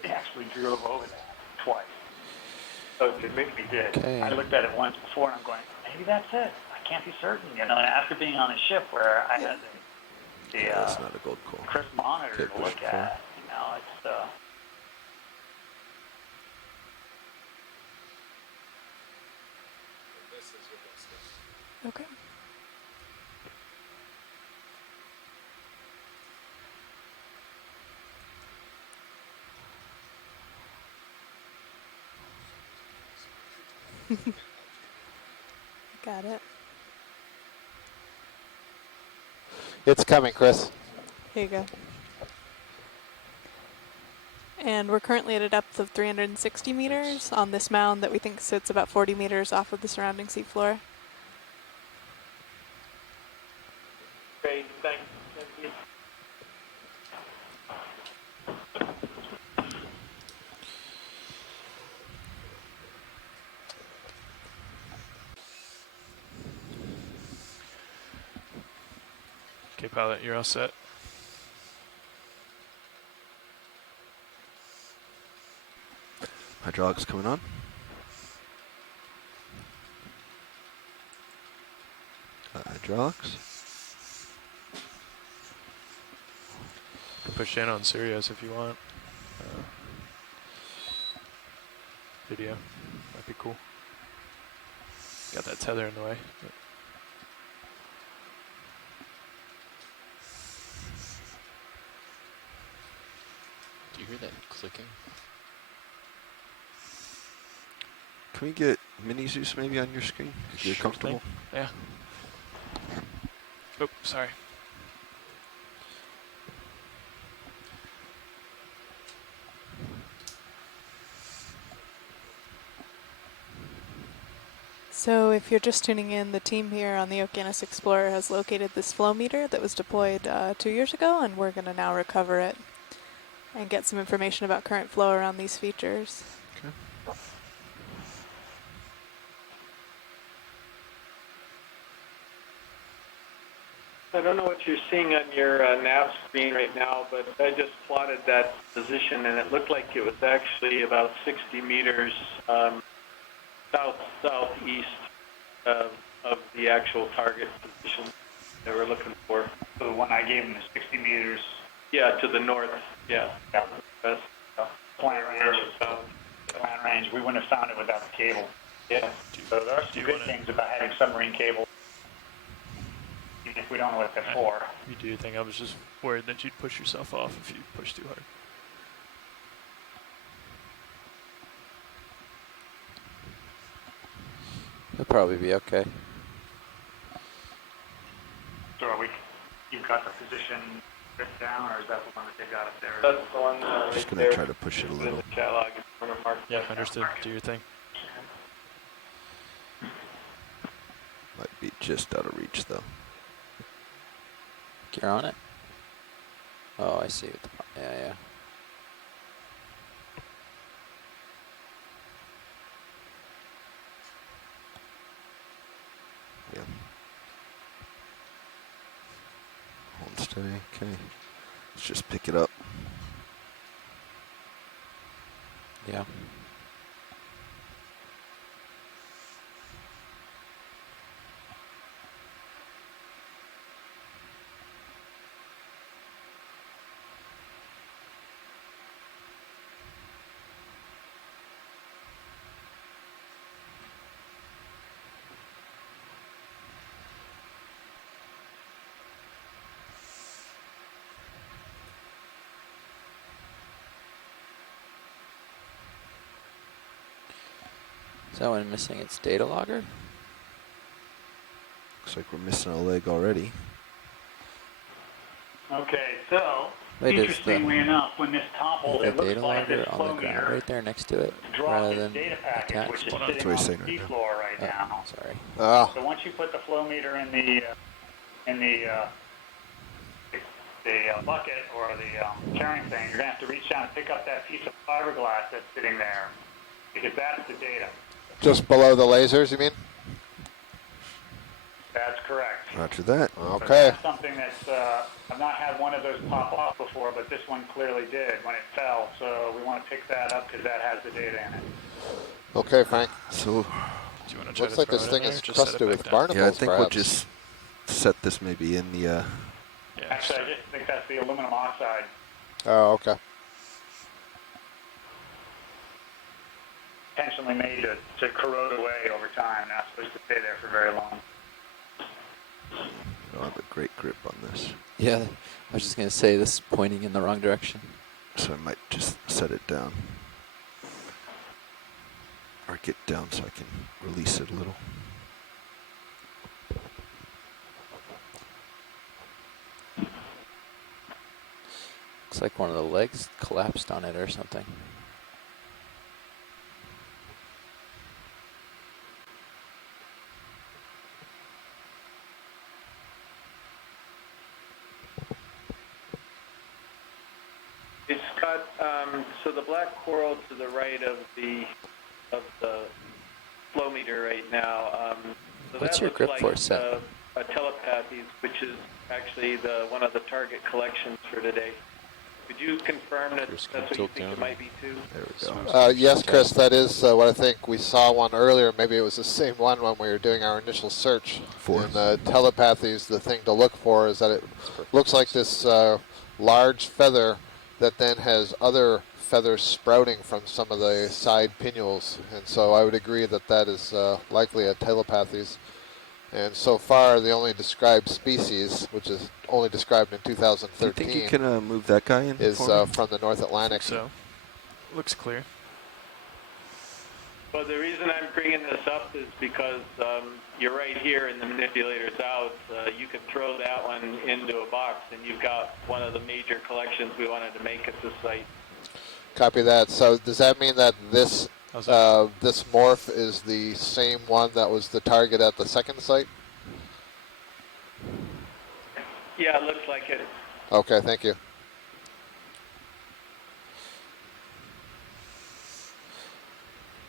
We actually drove over that twice. So maybe we did. Okay. I looked at it once before and I'm going, maybe that's it. I can't be certain, you know. And after being on a ship where I had That's not a gold coral. Chris monitor Okay, to look push it at, you know, it's This is your best guess. Okay. Got it. It's coming, Chris. Here you go. And we're currently at a depth of 360 meters on this mound that we think sits about 40 meters off of the surrounding seafloor. Great, thank you. Okay, pilot, you're all set. Hydraulics coming on. Hydraulics. You can push in on Sirius if you want. Video might be cool. Got that tether in the way. But Do you hear that clicking? Can we get Mini Zeus maybe on your screen if you're Sure comfortable? thing. Yeah. Oh, sorry. So if you're just tuning in, the team here on the Okeanos Explorer has located this flow meter that was deployed 2 years ago, and we're going to now recover it and get some information about current flow around these features. Okay. I don't know what you're seeing on your nav screen right now, but I just plotted that position, and it looked like it was actually about 60 meters southeast of the actual target position that we're looking for. the one I gave him is 60 meters. Yeah, to the north. Yeah. That's Plant range. Plant range. We wouldn't have found it without the cable. Yeah. So there are some good things about having submarine cable, even if we don't know what they're for. You do your thing. I was just worried that you'd push yourself off if you push too hard. It'll probably be okay. So are we, you've got the position written down, or is that the one that they've got up there? That's the one Just right gonna there. try to push it a little. The catalog is sort of marked. Yeah, understood. Do your thing. Might be just out of reach though. Gear on it. Oh, I see. Yeah. Yeah. Hold steady. Okay. Let's just pick it up. Yeah. Is that one missing its data logger? Looks like we're missing a leg already. Okay, so Wait, interestingly enough, when this toppled, the it looks data like this logger on flow the ground meter right there next to it, dropped rather its than data package, which attached? is That's sitting what he's on saying the right now. seafloor right now. Sorry. So once you put the flow meter in the bucket or the carrying thing, you're going to have to reach down and pick up that piece of fiberglass that's sitting there, because that's the data. Just below the lasers, you mean? That's correct. Roger that. Okay. That's something that's, I've not had one of those pop off before, but this one clearly did when it fell, so we want to pick that up because that has the data in it. Okay, Frank. So, Do you want to try Looks to like throw this it in thing there is or just set it crusted back with down? barnacles, yeah, I think we'll perhaps. just set this maybe in the, Yeah, Actually, I just think that's the aluminum oxide. Oh, okay. Intentionally made to corrode away over time, not supposed to stay there for very long. I don't have a great grip on this. Yeah, I was just going to say this is pointing in the wrong direction. So I might just set it down. Or get down so I can release it a little. Looks like one of the legs collapsed on it or something. It's got so the black coral to the right of the flow meter right now. So What's that your looks grip like force set? a telepathies, which is actually one of the target collections for today. Could you confirm that that's what you think it might be too? There we go. Yes, Chris, that is what I think. We saw one earlier. Maybe it was the same one when we were doing our initial search. For And telepathies, the thing to look for is that it looks like this large feather that then has other feathers sprouting from some of the side pinnules. And so I would agree that that is likely a telepathies. And so far, the only described species, which is only described in Do you 2013, think you can move that guy in is for me? from the North Atlantic. So, looks clear. Well, the reason I'm bringing this up is because you're right here and the manipulator's out. You could throw that one into a box and you've got one of the major collections we wanted to make at this site. Copy that. So does that mean that this this morph is the same one that was the target at the second site? Yeah, it looks like it. Okay, thank you.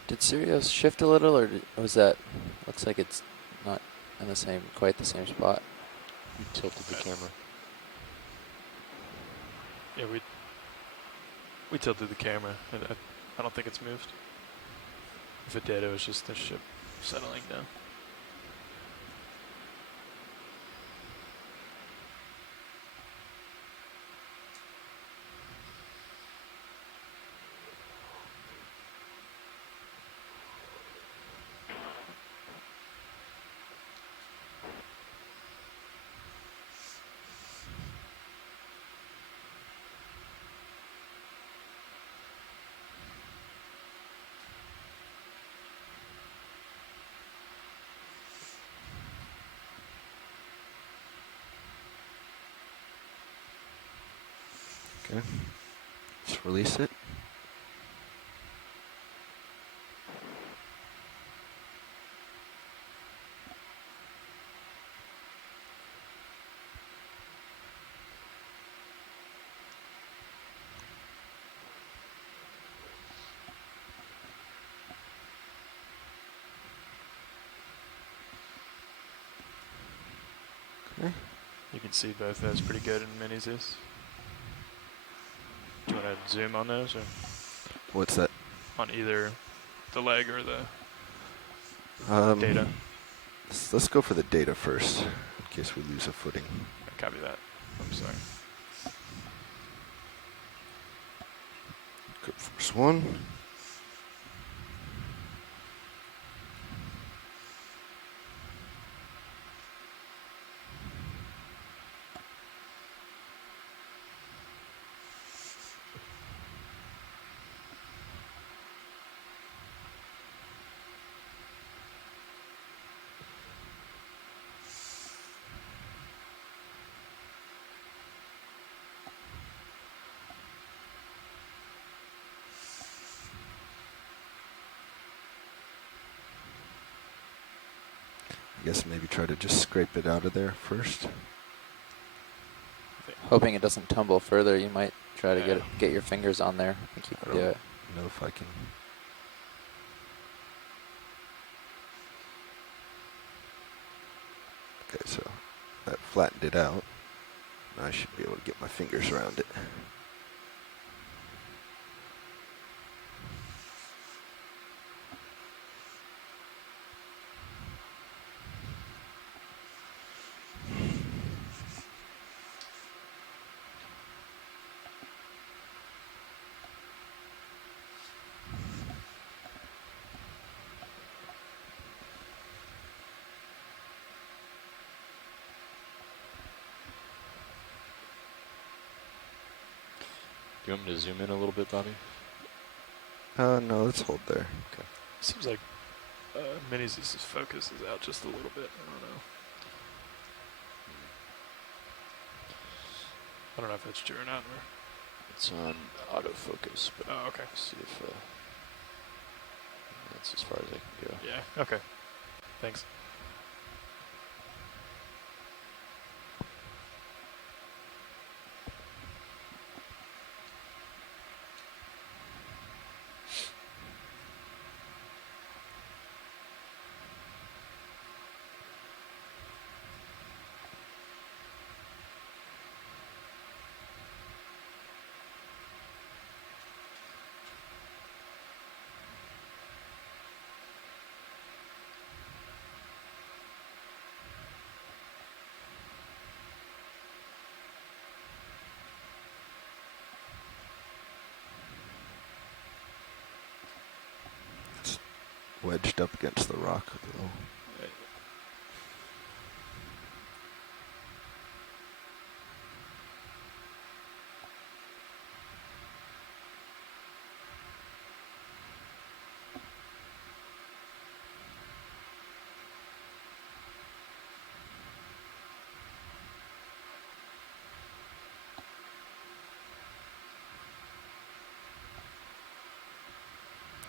Did Sirius shift a little, or was that? Looks like it's not in quite the same spot. You tilted the camera. Yeah, we tilted the camera. I don't think it's moved. If it did, it was just the ship settling down. Okay. Just release it. Okay. You can see both those pretty good in mini Zeus. Do you want to zoom on those? Or? What's that? on either the leg or the data. Let's go for the data first, in case we lose a footing. Copy that. I'm sorry. Good first one. I guess maybe try to just scrape it out of there first. Hoping it doesn't tumble further, you might try to get your fingers on there. I think you can do it. I don't know if I can. Okay, so that flattened it out. I should be able to get my fingers around it. Do you want me to zoom in a little bit, Bobby? No, let's hold there. Okay. Seems like Mini's focus is out just a little bit. I don't know if that's true or not. Or It's on autofocus, but oh, okay. see if that's as far as I can go. Yeah. Okay. Thanks. Wedged up against the rock a little.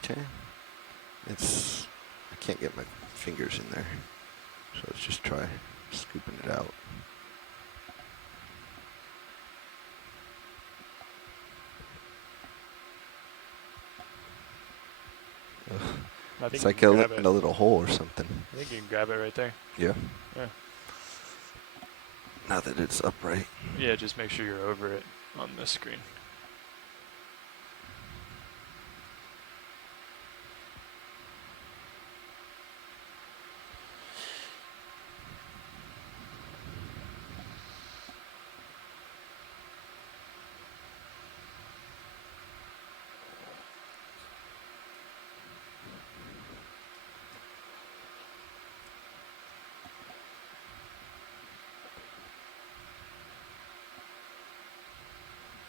Okay. I can't get my fingers in there, so let's just try scooping it out. It's like in a little hole or something. I think you can grab it right there. Yeah? Yeah. Now that it's upright. Yeah, just make sure you're over it on this screen.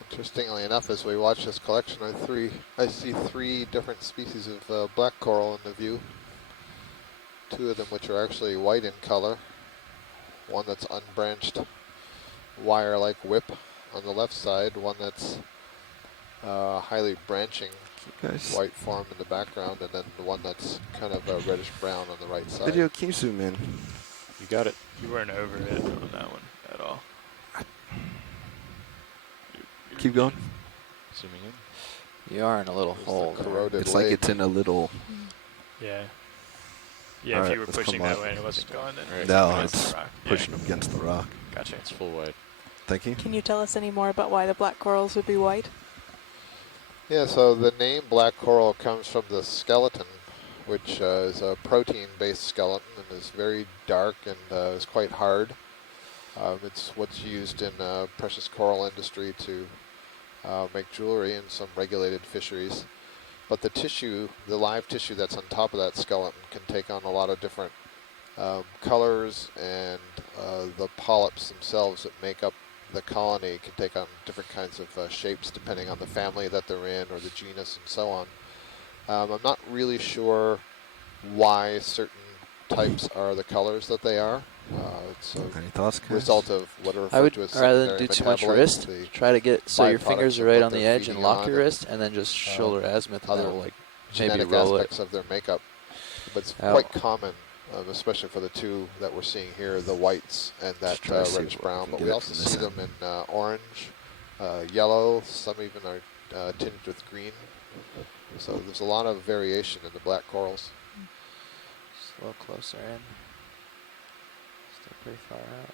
Interestingly enough, as we watch this collection, I see three different species of black coral in the view. Two of them which are actually white in color. One that's unbranched wire-like whip on the left side. One that's highly branching white form in the background, and then the one that's kind of reddish-brown on the right side. Video, can you zoom in? You got it. You weren't over it on that one at all. Keep going. Zooming in. You are in a little hole. Corroded it's like leg. it's in a little... Yeah. Yeah, All if right, you were let's pushing come that on. way and it wasn't going, then Right. No, against it's the rock. pushing up against the rock. Gotcha. It's full wide. Thank you. Can you tell us any more about why the black corals would be white? Yeah, so the name black coral comes from the skeleton, which is a protein-based skeleton and is very dark and is quite hard. It's what's used in precious coral industry to make jewelry in some regulated fisheries. But the tissue, the live tissue that's on top of that skeleton can take on a lot of different colors, and the polyps themselves that make up the colony can take on different kinds of shapes depending on the family that they're in or the genus and so on. I'm not really sure why certain types are the colors that they are. It's a Any thoughts, guys? result of what are I referred would, to as rather secondary than do too much metabolites, wrist, the try to get so your byproducts fingers are of right what on the they're edge and feeding lock on your and, wrist, and then just shoulder azimuth, and then other like maybe genetic roll it. aspects of their makeup. But it's Out. quite common, especially for the two that we're seeing here, the whites and that Just try to see reddish what we brown. can But get we it also from this see them end. in orange, yellow, some even are tinged with green. So there's a lot of variation in the black corals. Just a little closer in. Still pretty far out.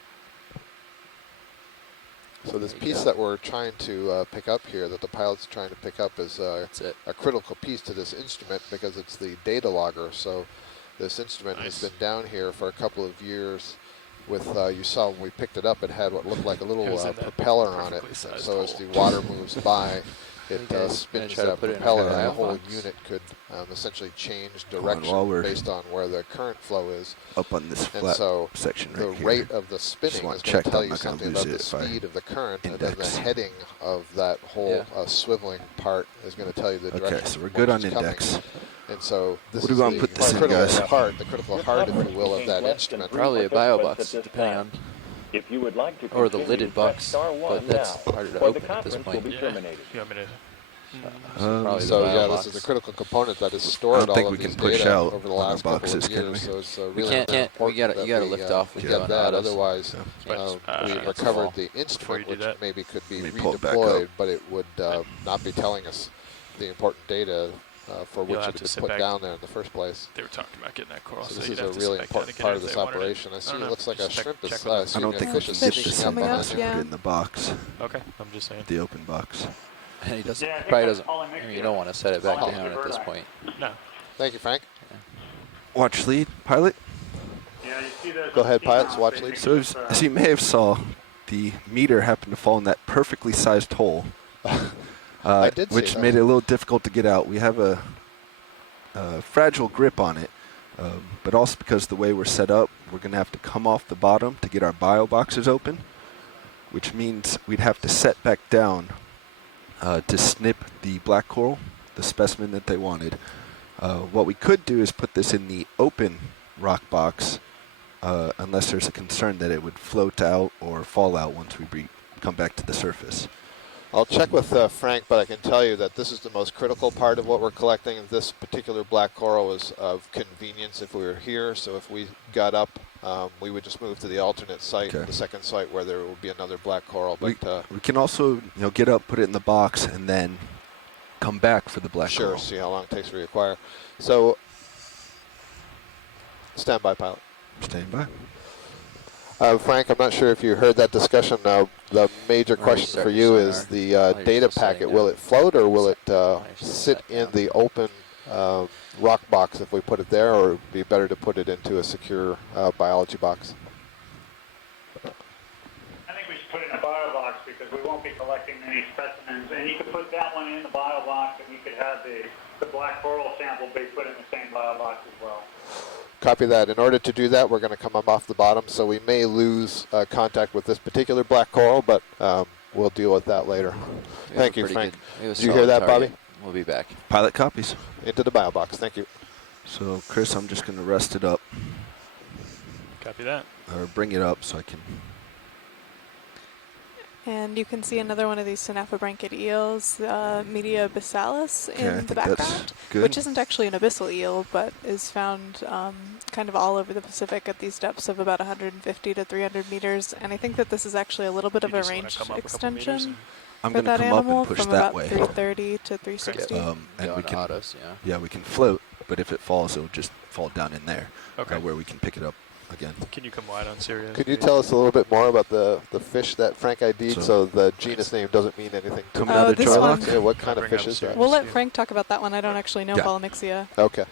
So this There you piece go. that we're trying to pick up here, that the pilot's trying to pick up, is That's it. a critical piece to this instrument because it's the data logger. So this instrument has been down here for a couple of years with, you saw when we picked it up, it had what looked like a little It was in that propeller on it. perfectly sized So as hole. the water moves by, it You guys gonna spins try to that put it in a propeller, and the cryo whole box? unit could essentially change Hold on, direction while we're based on where the current flow is. Up on this And flat so section the right here. rate of the spinning want is going checked to tell I'm you not gonna something lose about the it if I speed of the current, and then the index. heading of that whole swiveling part is going to tell you the direction. Okay, so we're from good which on it's coming. index. And so this What do is we wanna the put this in, critical guys? part, the critical heart, if you will, of that instrument. Probably a bio box, depending on, If you would like to or the continue, lidded press box, star one but that's now, harder to or the open at this conference will point. be Yeah. terminated. You want me to? Probably the So bio yeah, box. this is the critical component that has I stored don't all think of we these can push data out over the on our last couple boxes, of can years. we? So it's We really can't, we important gotta, that you gotta we, lift off when we you go get on that. autos. Otherwise, But, we that's recovered fall. the Before you instrument, do which that, maybe could be Let me pull it back redeployed, up. but it would not be telling us the important data for You'll which have it to had sit been put back. down there in the first place. They were talking about getting that coral, So so this you'd is a have to really sit back down important and get part it of if this they wanted operation. I it. see I it don't looks know. like a Just shrimp is check with them. I don't think we fish can is get Fish this sneaking in up coming on up, us unless we here. put yeah. it in the box, Okay, I'm just saying. the open box. And he doesn't, Yeah, I think probably that's doesn't, all I mixed mean, you here. don't want to set it back All down at this point. No. Thank you, Frank. Watch lead, pilot. Yeah, you see those Go on ahead, the pilots, Okeanos, watch they lead. mix So with, as you may have saw, the meter happened to fall in that perfectly sized hole, I did see which that. made it a little difficult to get out. We have a fragile grip on it, but also because the way we're set up, we're going to have to come off the bottom to get our bio boxes open, which means we'd have to set back down to snip the black coral, the specimen that they wanted. What we could do is put this in the open rock box, unless there's a concern that it would float out or fall out once we come back to the surface. I'll check with Frank, but I can tell you that this is the most critical part of what we're collecting. This particular black coral is of convenience if we were here. So if we got up, we would just move to the alternate site, Okay. the second site where there will be another black coral. But We can also, get up, put it in the box, and then come back for the black sure, coral. see how long it takes to reacquire. So stand by, pilot. Stand by. Frank, I'm not sure if you heard that discussion. The major Already question for start you your is sonar. the While you're data still sitting packet. down. Will it float or will it you're still sit sat in down. the open rock box if we put it there, or would it be better to put it into a secure biology box? I think we should put it in a bio box because we won't be collecting any specimens. And you could put that one in the bio box, and we could have the black coral sample be put in the same bio box as well. Copy that. In order to do that, we're going to come up off the bottom, so we may lose contact with this particular black coral, but we'll deal with that later. We have Thank a you, pretty Frank. good- we have a Did you hear solid that, target. Bobby? We'll be back. Pilot copies. Into the bio box. Thank you. So, Chris, I'm just going to rest it up, Copy that. or bring it up so I can. And you can see another one of these synaphobranchid eels, Media abyssalis, Okay, I in think the that's background, good. which isn't actually an abyssal eel, but is found kind of all over the Pacific at these depths of about 150 to 300 meters. And I think that this is actually a little bit of You a just wanna range come up a couple meters extension and- I'm for going to that come up animal and push from that about way. 330 to 360. And Go we into can, autos, yeah. yeah, we can float, but if it falls, it'll just fall down in there, Okay. where we can pick it up again. Can you come wide on Sirius? Could you tell us a little bit more about the fish that Frank ID'd so the genus name doesn't mean anything to Coming out of this joy one. lock? Yeah, what kind of fish is that? We'll let Frank talk about that one. I don't actually know Yeah. Balamixia. Okay.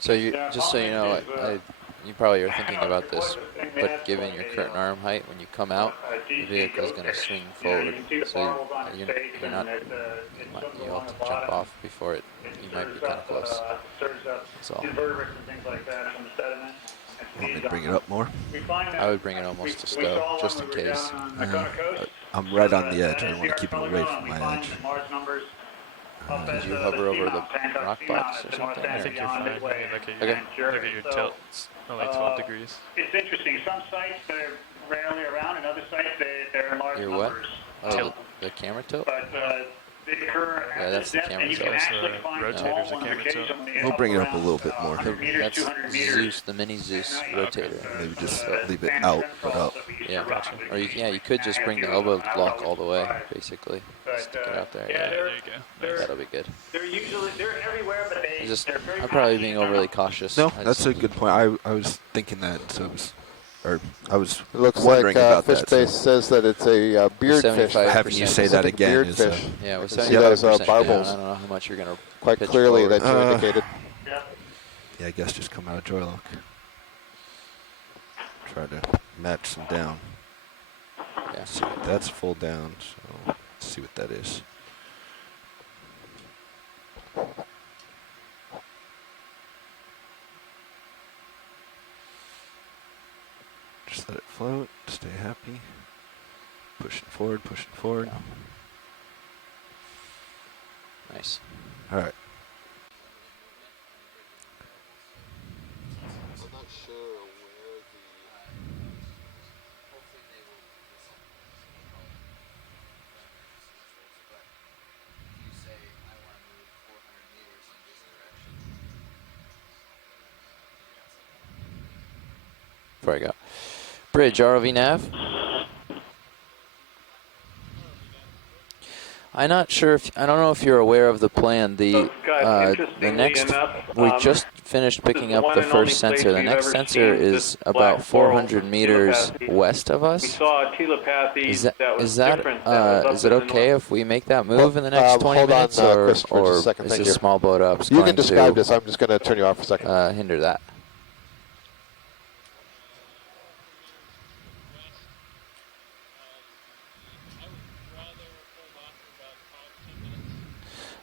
So you, just so you know, you probably are thinking about this, but given your current arm height, when you come out, the vehicle is going to swing forward. So you're not, you'll have to jump off before it. You might be kind of close. That's all. Want me to bring it up more? I would bring it almost to stow, just in case. I'm right on the edge. I don't want to keep it away from my edge. Did you hover over the rock box or something? I think you're fine. I mean, look at Okay. your tilt. It's only 12 degrees. It's interesting. Some sites they're rarely around, and other sites they're in large Your what? numbers. Oh, the camera tilt? But they occur Yeah, that's the camera and you tilt. can actually find Rotators small and ones camera tilt. occasionally We'll bring it up a little bit more. 100 meters, That's 200 meters. Zeus, the mini Zeus rotator. Maybe just leave it out, but up. Yeah, or you could just bring the elbow block all the way, basically. Stick it out there. Yeah, There you go. that'll be good. They're everywhere, but I'm probably being overly cautious. No, I that's just- a good point. I was thinking that, so I was It looks wondering like about Fish that. Base says that it's a beard fish. 75%. Having you say that Pacific again beard is fish. Yeah, with I can see those 75% down, I barbels don't know how much you're going to quite pitch clearly forward. that you indicated. yeah, I guess just come out of joy lock. Try to match some down. Yeah. See, that's full down, so let's see what that is. Just let it float, stay happy. Pushing forward, pushing forward. Nice. All right. I'm not sure where Before I go. Bridge, ROV nav. I'm not sure if, I don't know if you're aware of the plan. The next, we just finished picking up the first sensor. The next sensor is about 400 meters west of us. Is it okay if we make that move in the next 20 hold minutes, on, or Christopher, just a second. is Thank this you. small boat up You going can describe to this. I'm just going to turn you off for a second. hinder that?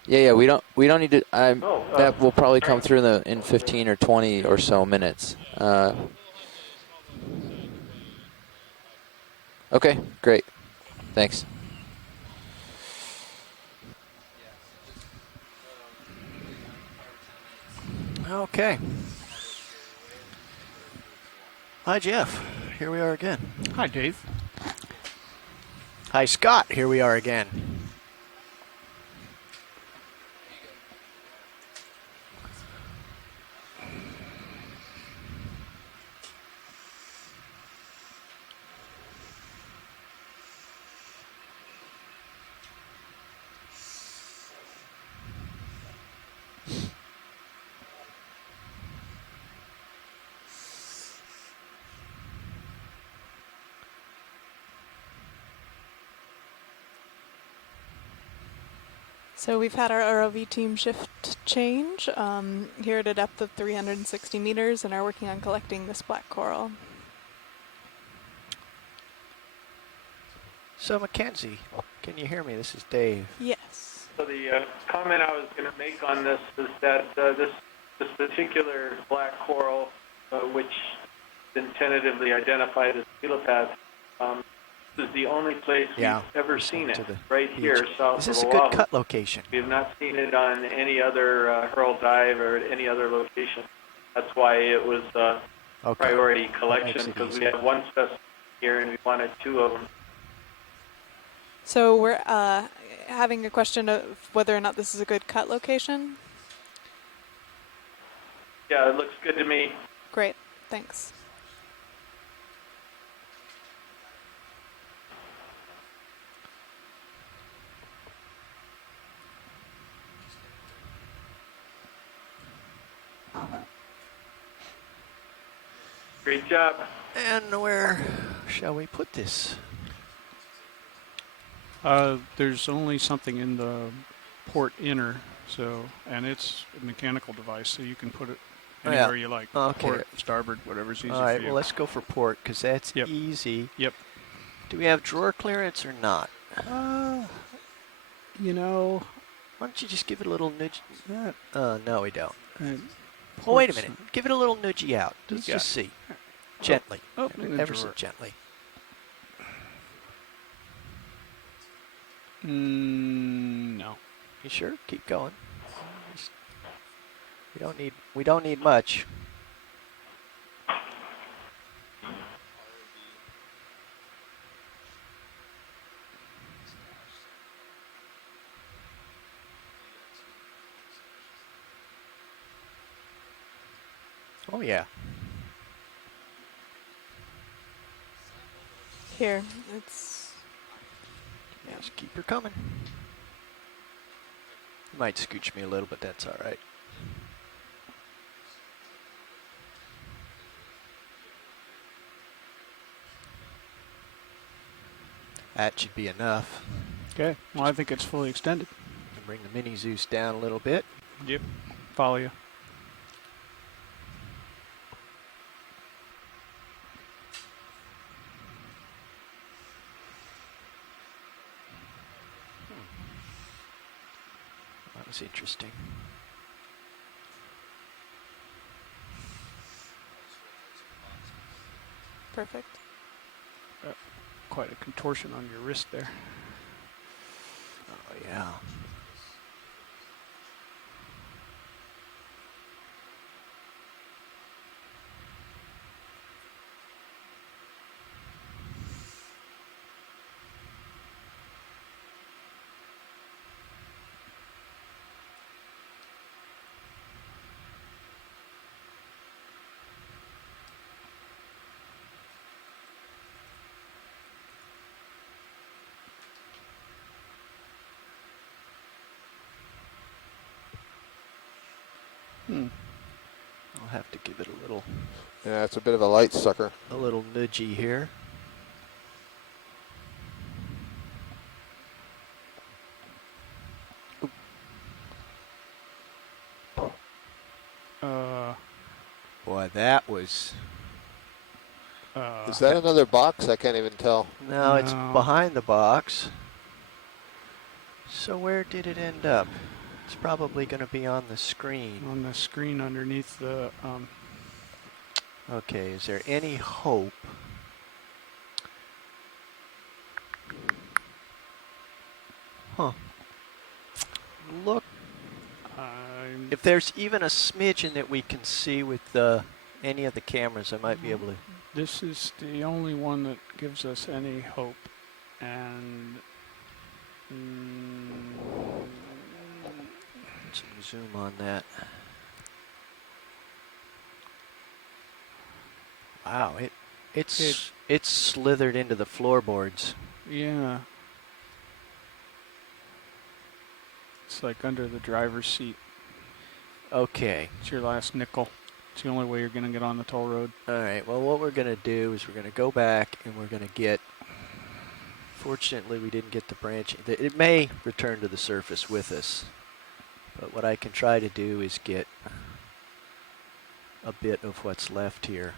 Yeah, we don't need to. That will probably come through in 15 or 20 or so minutes. Okay, great. Thanks. Okay. Hi, Jeff. Here we are again. Hi, Dave. Hi, Scott. Here we are again. So we've had our ROV team shift change here at a depth of 360 meters and are working on collecting this black coral. So, Mackenzie, can you hear me? This is Dave. Yes. So the comment I was going to make on this is that this particular black coral, which has been tentatively identified as telepath, this is the only place we've ever seen it, right here south of Is this a Oahu. good cut location? We have not seen it on any other hurl dive or any other location. That's why it was priority collection, because we had one specimen here and we wanted two of them. So we're having a question of whether or not this is a good cut location. Yeah, it looks good to me. Great, thanks. Great job. And where shall we put this? There's only something in the port inner, and it's a mechanical device, so you can put it anywhere you like. Okay. Port, starboard, whatever's easy All right, for you. well, let's go for port, because that's easy. Yep. Do we have drawer clearance or not? You know... Why don't you just give it a little nudge? No, we don't. Oh, wait a minute. Give it a little nudgy out. Let's Yeah. just see. Gently. Open the Ever so drawer. gently. No. You sure? Keep going. We don't need much. Oh yeah. Here, it's... Yeah, just keep her coming. You might scooch me a little, but that's all right. That should be enough. Okay, well, I think it's fully extended. And bring the mini Zeus down a little bit. Yep, follow you. That was interesting. Perfect. Quite a contortion on your wrist there. Oh yeah. I'll have to give it a little. Yeah, it's a bit of a light sucker. A little nudgy here. Boy, that was. Is that another box? I can't even tell. No, it's behind the box. So where did it end up? It's probably going to be on the screen. On the screen underneath the... Okay, is there any hope? Huh. Look. If there's even a smidgen that we can see with any of the cameras, I might be able to... This is the only one that gives us any hope. And... Some zoom on that. Wow, it's slithered into the floorboards. Yeah. It's like under the driver's seat. Okay. It's your last nickel. It's the only way you're going to get on the toll road. All right, well, what we're going to do is we're going to go back and we're going to get... Fortunately, we didn't get the branching. It may return to the surface with us. But what I can try to do is get a bit of what's left here.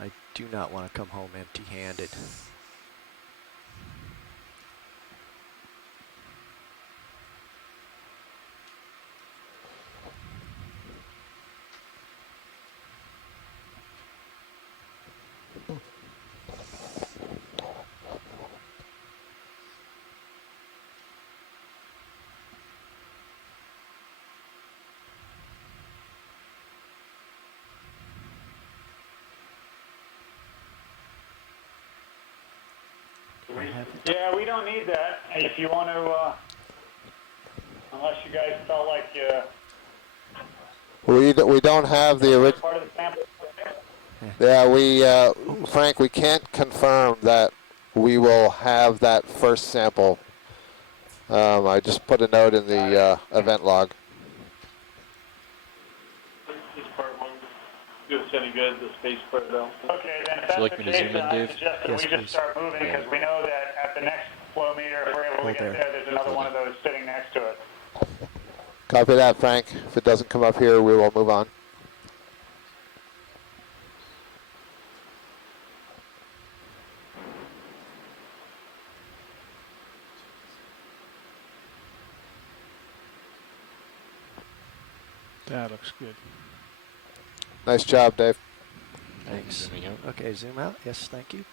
I do not want to come home empty-handed. Yeah, we don't need that. If you want to, unless you guys felt like We don't have the original. part of the sample. Yeah, Frank, we can't confirm that we will have that first sample. I just put a note in the event log. do us any good, the space part though. Okay, then if Would you that's like the me to case, zoom in, then I Dave? suggest that Yes, we please. just start moving because we know that at the next flow meter, if we're able to Hold get there. there's another one of those sitting next to it. Copy that, Frank. If it doesn't come up here, we will move on. That looks good. Nice job, Dave. Thanks. Zooming out. Okay, zoom out. Yes, thank you.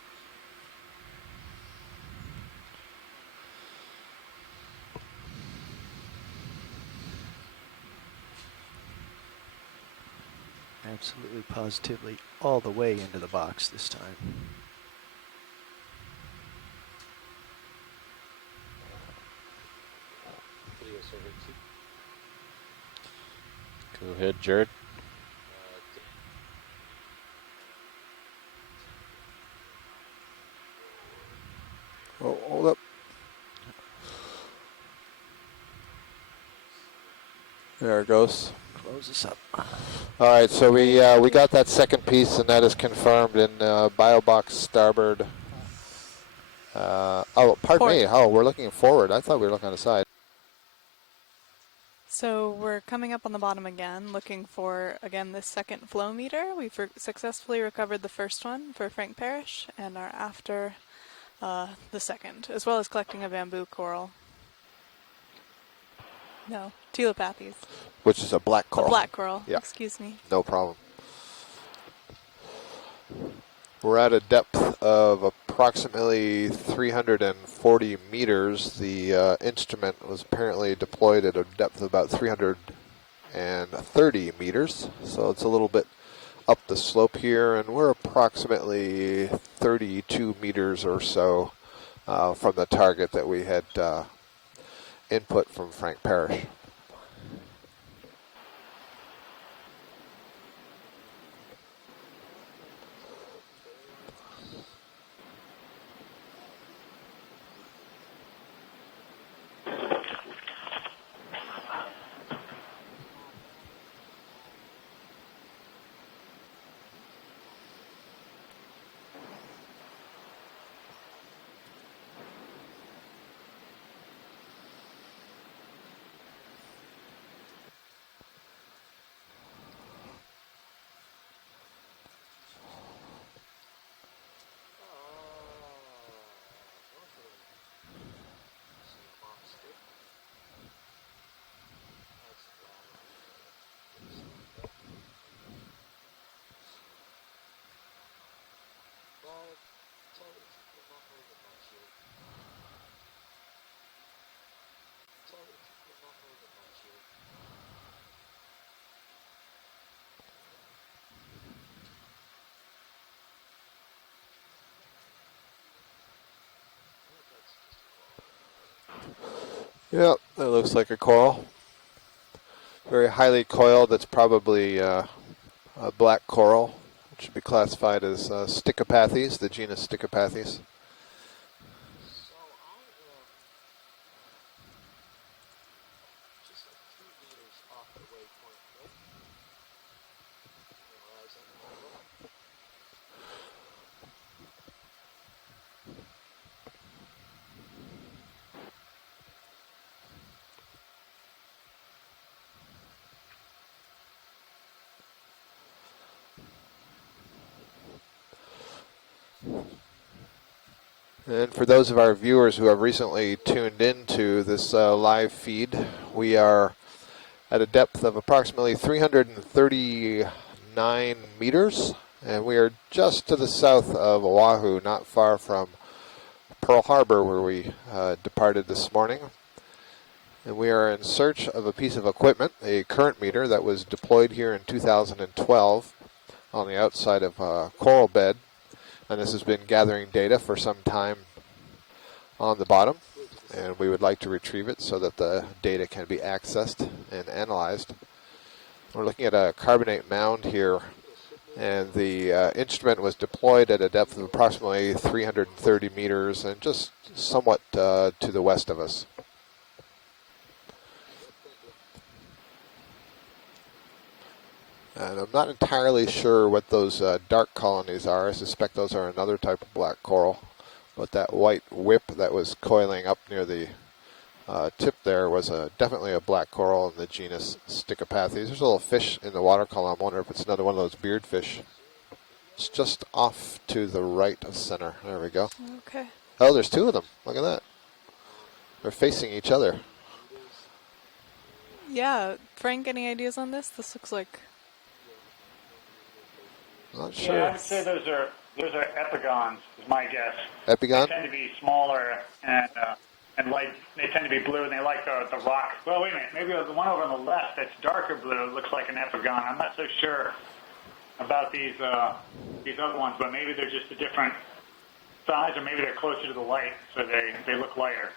Absolutely, positively, all the way into the box this time. Go ahead, Jared. Oh, hold up. There it goes. Close this up. All right, so we got that second piece, and that is confirmed in BioBox starboard. Oh, pardon me. Oh, we're looking forward. I thought we were looking on the side. So we're coming up on the bottom again, looking for, again, this second flow meter. We've successfully recovered the first one for Frank Parrish and are after the second, as well as collecting a bamboo coral. No, telepathies. Which is a black coral. A black coral, yeah. Excuse me. No problem. We're at a depth of approximately 340 meters. The instrument was apparently deployed at a depth of about 330 meters. So it's a little bit up the slope here, and we're approximately 32 meters or so from the target that we had input from Frank Parrish. Yeah, that looks like a coral. Very highly coiled. That's probably a black coral. It should be classified as Stichopathes, the genus Stichopathes. And for those of our viewers who have recently tuned into this live feed, we are at a depth of approximately 339 meters, and we are just to the south of Oahu, not far from Pearl Harbor, where we departed this morning. And we are in search of a piece of equipment, a current meter that was deployed here in 2012 on the outside of a coral bed. And this has been gathering data for some time on the bottom, and we would like to retrieve it so that the data can be accessed and analyzed. We're looking at a carbonate mound here, and the instrument was deployed at a depth of approximately 330 meters and just somewhat to the west of us. And I'm not entirely sure what those dark colonies are. I suspect those are another type of black coral. But that white whip that was coiling up near the tip there was definitely a black coral in the genus Stichopathes. There's a little fish in the water column. I wonder if it's another one of those beard fish. It's just off to the right of center. There we go. Okay. Oh, there's two of them. Look at that. They're facing each other. Yeah, Frank, any ideas on this? This looks like... Not sure. Yeah, I would say those are epigons, is my guess. Epigon? They tend to be smaller and light. They tend to be blue, and they like the rock. Well, wait a minute. Maybe the one over on the left that's darker blue looks like an epigon. I'm not so sure about these other ones, but maybe they're just a different size, or maybe they're closer to the light, so they look lighter.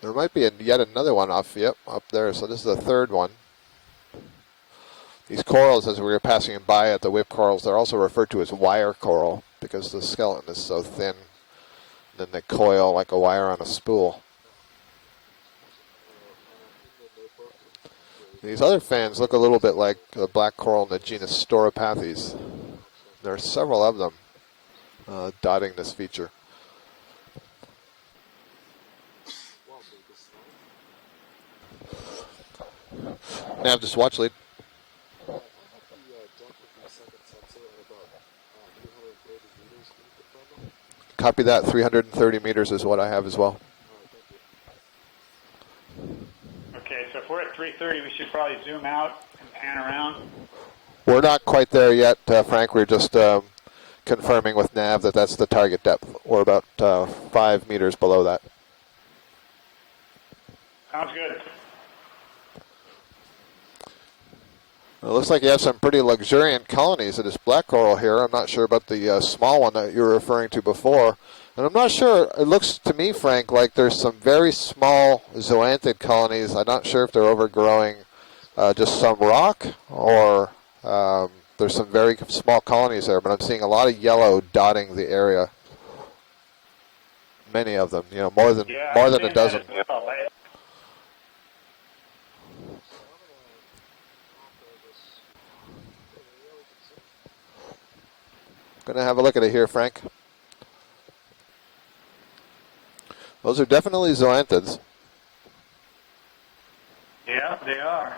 There might be yet another one up there. So this is the third one. These corals, as we were passing by at the whip corals, they're also referred to as wire coral because the skeleton is so thin. Then they coil like a wire on a spool. These other fans look a little bit like the black coral in the genus Stauropathes. There are several of them dotting this feature. Nav, just watch lead. Copy that. 330 meters is what I have as well. Okay, so if we're at 330, we should probably zoom out and pan around. We're not quite there yet, Frank. We're just confirming with Nav that that's the target depth. We're about 5 meters below that. Sounds good. It looks like you have some pretty luxuriant colonies of this black coral here. I'm not sure about the small one that you were referring to before. And I'm not sure, it looks to me, Frank, like there's some very small zoanthid colonies. I'm not sure if they're overgrowing just some rock or there's some very small colonies there, but I'm seeing a lot of yellow dotting the area. Many of them, more than a dozen. Going to have a look at it here, Frank. Those are definitely zoanthids. Yeah, they are.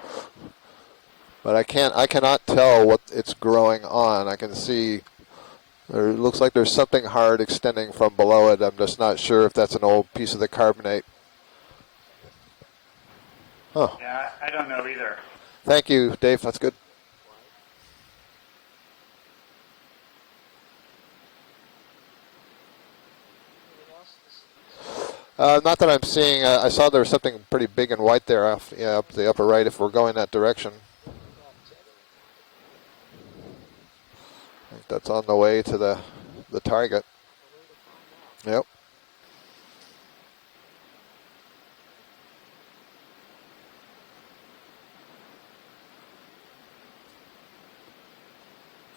But I cannot tell what it's growing on. I can see it looks like there's something hard extending from below it. I'm just not sure if that's an old piece of the carbonate. Huh. Yeah, I don't know either. Thank you, Dave. That's good. Not that I'm seeing. I saw there was something pretty big and white there up the upper right if we're going that direction. I think that's on the way to the target. Yep.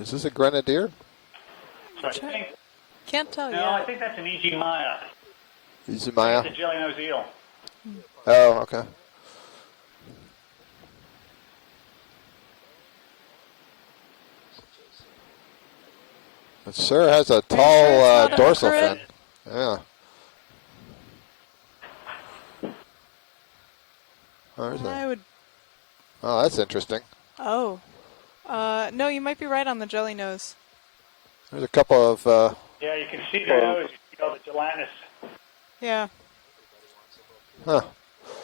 Is this a grenadier? So I think, can't tell you. No, I think that's an E.G. Maya. E.G. Maya? It's a jelly-nosed eel. Oh, okay. It sure has a tall dorsal fin. Yeah. Oh, that's interesting. Oh. No, you might be right on the jelly nose. There's a couple of... Yeah, you can see their nose. You see all the gelatinous. Yeah. Huh.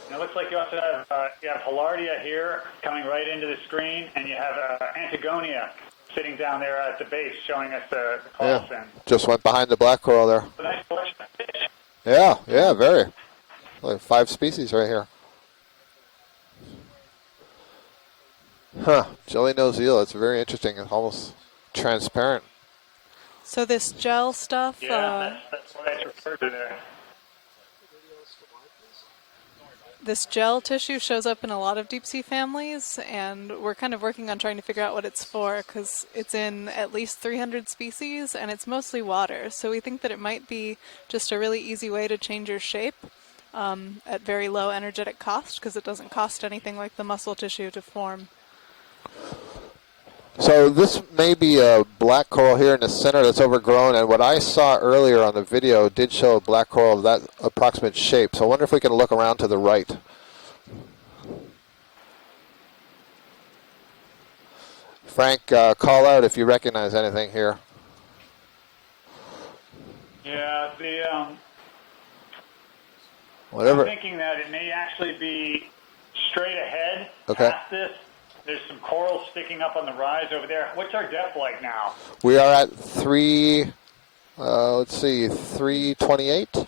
And it looks like you also have you have Hilardia here coming right into the screen, and you have Antigonia sitting down there at the base showing us the coral fin. Just went behind the black coral there. It's a nice collection of fish. Yeah, very. Like 5 species right here. Huh, jelly-nosed eel. It's very interesting and almost transparent. So this gel stuff... Yeah, that's what I referred to there. This gel tissue shows up in a lot of deep sea families, and we're kind of working on trying to figure out what it's for, because it's in at least 300 species, and it's mostly water. So we think that it might be just a really easy way to change your shape at very low energetic cost, because it doesn't cost anything like the muscle tissue to form. So this may be a black coral here in the center that's overgrown, and what I saw earlier on the video did show a black coral of that approximate shape. So I wonder if we can look around to the right. Frank, call out if you recognize anything here. Yeah, Whatever. I'm thinking that it may actually be straight ahead Okay. past this. There's some coral sticking up on the rise over there. What's our depth like now? We are at 328. So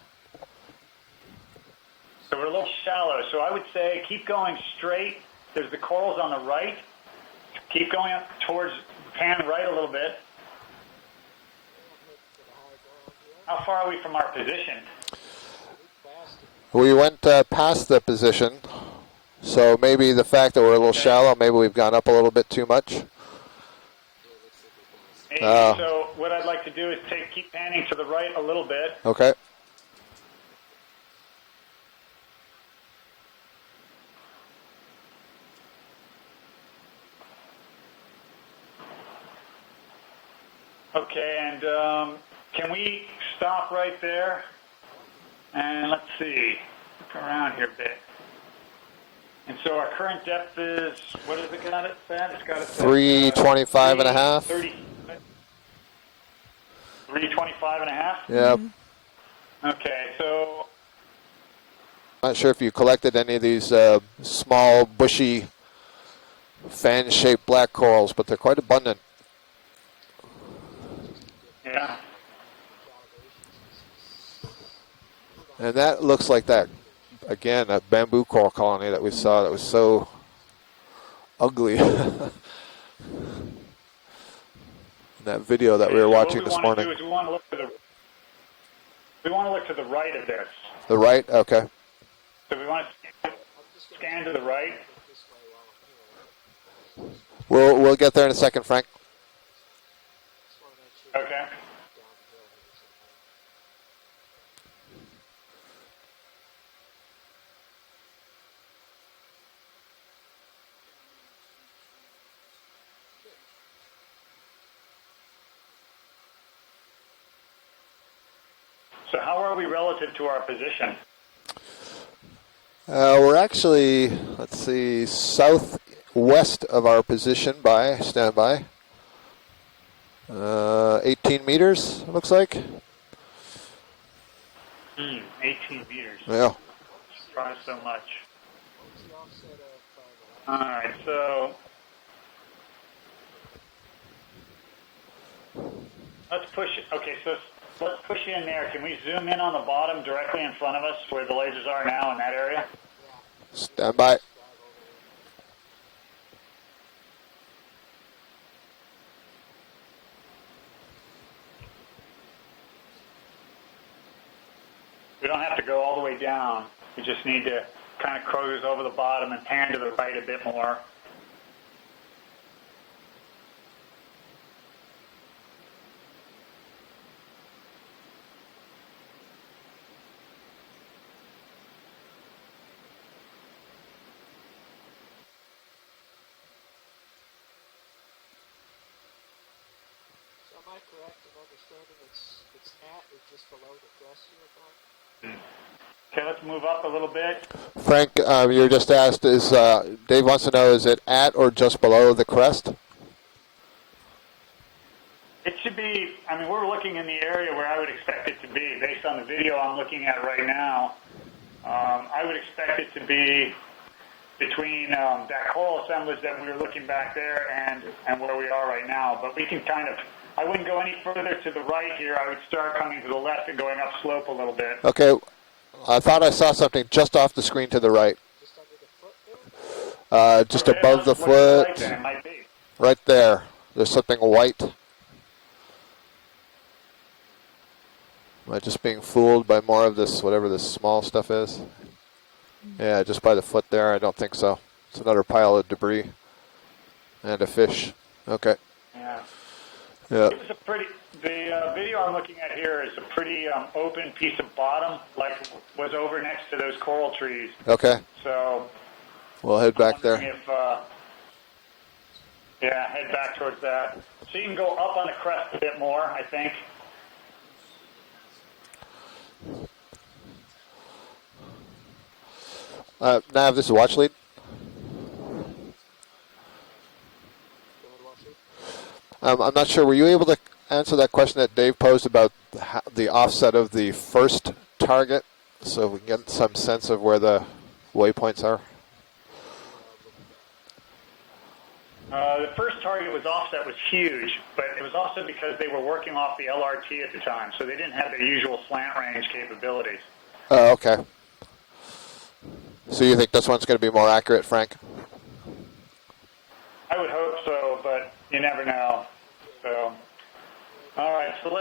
we're a little shallow. So I would say keep going straight. There's the corals on the right. Keep going up towards, pan right a little bit. How far are we from our position? We went past the position, so maybe the fact that we're a little shallow, maybe we've gone up a little bit too much. Maybe. So what I'd like to do is keep panning to the right a little bit. Okay. Okay, and can we stop right there? And let's see, look around here a bit. And so our current depth is, what has it got it at? It's got it at 325 and a half. 325 and a half? Yep. Okay, so Not sure if you collected any of these small, bushy, fan-shaped black corals, but they're quite abundant. yeah. And that looks like that, again, that bamboo coral colony that we saw that was so ugly. That video that we were watching this morning. We want to look to the right of this. The right? Okay. So we want to scan to the right. We'll get there in a second, Frank. Okay. So how are we relative to our position? We're actually, let's see, southwest of our position by, stand by. 18 meters, it looks like. 18 meters. Yeah. Surprised so much. All right, so let's push it. Okay, so let's push in there. Can we zoom in on the bottom directly in front of us where the lasers are now in that area? Stand by. We don't have to go all the way down. We just need to kind of cruise over the bottom and pan to the right a bit more. Am I correct in understanding it's at or just below the crest here, Bob? Okay, let's move up a little bit. Frank, you're just asked, Dave wants to know, is it at or just below the crest? It should be, I mean, we're looking in the area where I would expect it to be. Based on the video I'm looking at right now, I would expect it to be between that coral assemblage that we were looking back there and where we are right now. But we can kind of, I wouldn't go any further to the right here. I would start coming to the left and going up slope a little bit. Okay, I thought I saw something just off the screen to the right. Just under the foot there? Just Okay, above the let's look to the right foot, then. It might be. right there. There's something white. Am I just being fooled by more of this, whatever this small stuff is? Yeah, just by the foot there, I don't think so. It's another pile of debris and a fish. Okay. Yeah. Yeah. It was a pretty, the video I'm looking at here is a pretty open piece of bottom, like was over next to those coral trees. Okay. So We'll head back there. if, Yeah, head back towards that. So you can go up on the crest a bit more, I think. Nav, this is watch lead. I'm not sure. Were you able to answer that question that Dave posed about the offset of the first target, so we can get some sense of where the waypoints are? The first target was offset was huge, but it was also because they were working off the LRT at the time, so they didn't have their usual slant range capabilities. Oh, okay. So you think this one's going to be more accurate, Frank? I would hope so, but you never know. So, all right. So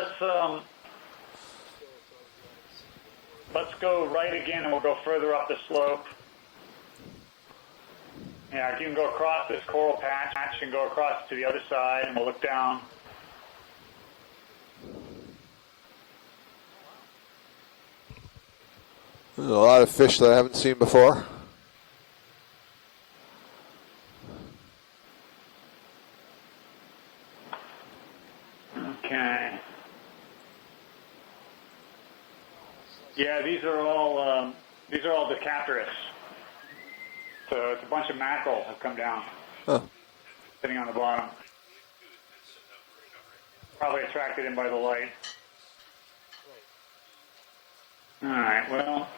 let's go right again, and we'll go further up the slope. Yeah, you can go across this coral patch and go across to the other side, and we'll look down. There's a lot of fish that I haven't seen before. Okay. Yeah, these are all Decapterus. So it's a bunch of mackerel have come down, sitting on the bottom. Probably attracted in by the light. All right, well.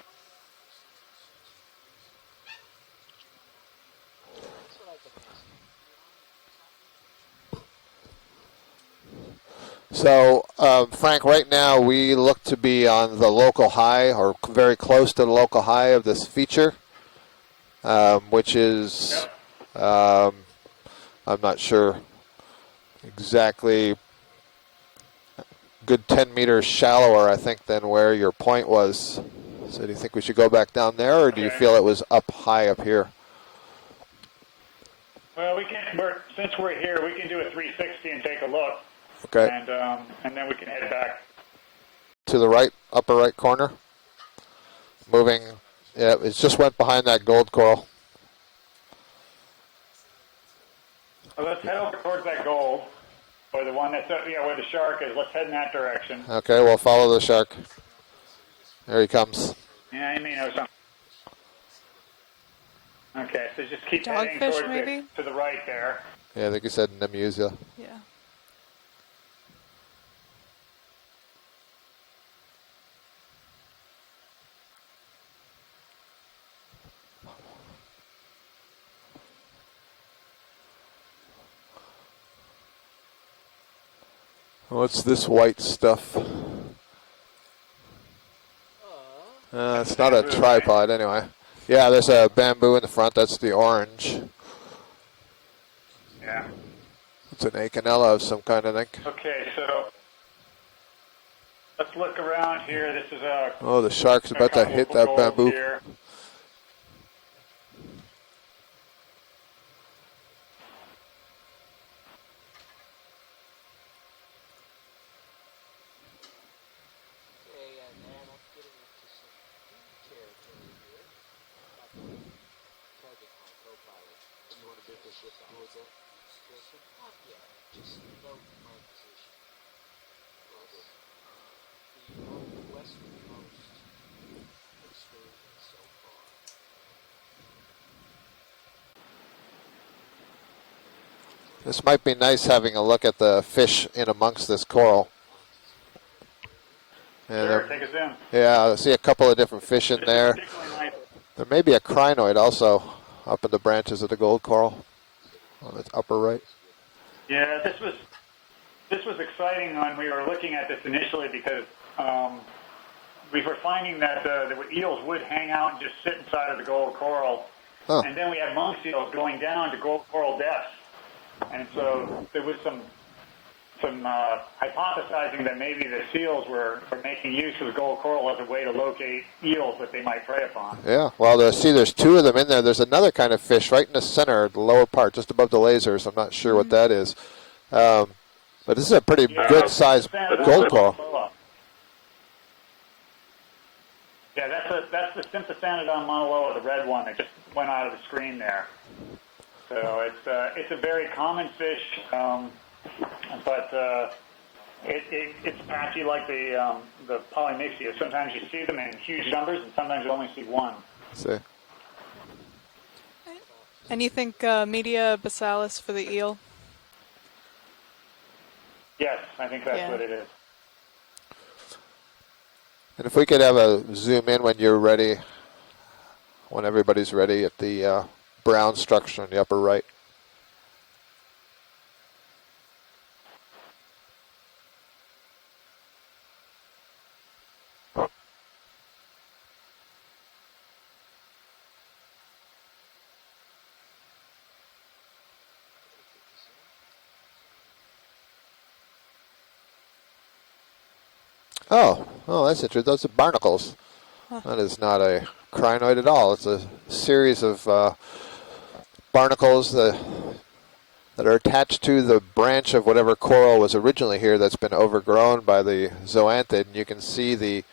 So, Frank, right now we look to be on the local high or very close to the local high of this feature, which is, I'm not sure exactly, good 10 meters shallower, I think, than where your point was. So do you think we should go back down there, or do you feel it was up high up here? Well, since we're here, we can do a 360 and take a look. Okay. And then we can head back to the right, upper right corner. Moving, yeah, it just went behind that gold coral. Well, let's head over towards that gold, or the one that's where the shark is. Let's head in that direction. Okay, we'll follow the shark. There he comes. Yeah, you may know something. Okay, so just keep heading Dogfish, towards maybe? it to the right there. Yeah, I think you said Nemusia. Yeah. What's this white stuff? It's not a tripod anyway. Yeah, there's a bamboo in the front. That's the orange. Yeah. It's an Okeanos of some kind, I think. Okay, so let's look around here. This is a... Oh, the shark's about to hit that bamboo. Here. This might be nice having a look at the fish in amongst this coral. And sure, take us in. Yeah, I see a couple of different fish in there. Nice. There may be a crinoid also up in the branches of the gold coral on its upper right. Yeah, this was exciting when we were looking at this initially because we were finding that the eels would hang out and just sit inside of the gold coral. Huh. And then we had monk seals going down to gold coral depths. And so there was some hypothesizing that maybe the seals were making use of the gold coral as a way to locate eels that they might prey upon. Yeah, well, there's two of them in there. There's another kind of fish right in the center, the lower part, just above the lasers. I'm not sure what that is. But this is a pretty good-sized gold coral. Yeah, that's the Symphosanodon monoloa, the red one that just went out of the screen there. So it's a very common fish, but it's patchy like the polymyxia. Sometimes you see them in huge numbers, and sometimes you only see one. See. And you think Media basalis for the eel? Yes, I think that's what it is. And if we could have a zoom in when you're ready, when everybody's ready at the brown structure in the upper right. Oh, that's interesting. Those are barnacles. That is not a crinoid at all. It's a series of barnacles that are attached to the branch of whatever coral was originally here that's been overgrown by the zoanthid. And you can see the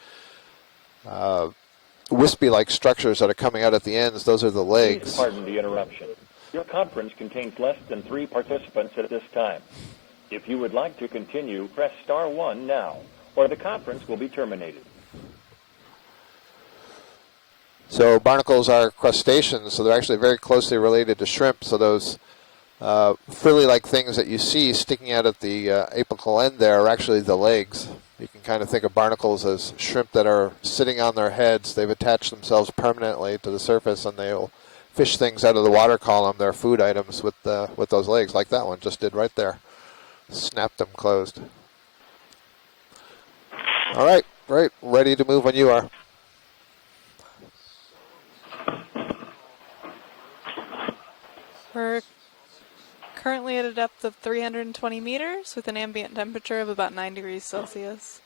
wispy-like structures that are coming out at the ends. Those are the legs. Please pardon the interruption. Your conference contains less than 3 participants at this time. If you would like to continue, press *1 now, or the conference will be terminated. So barnacles are crustaceans, so they're actually very closely related to shrimp. So those frilly-like things that you see sticking out at the apical end there are actually the legs. You can kind of think of barnacles as shrimp that are sitting on their heads. They've attached themselves permanently to the surface, and they'll fish things out of the water column, their food items, with those legs, like that one just did right there. Snapped them closed. All right, great. Ready to move when you are. We're currently at a depth of 320 meters with an ambient temperature of about 9 degrees Celsius.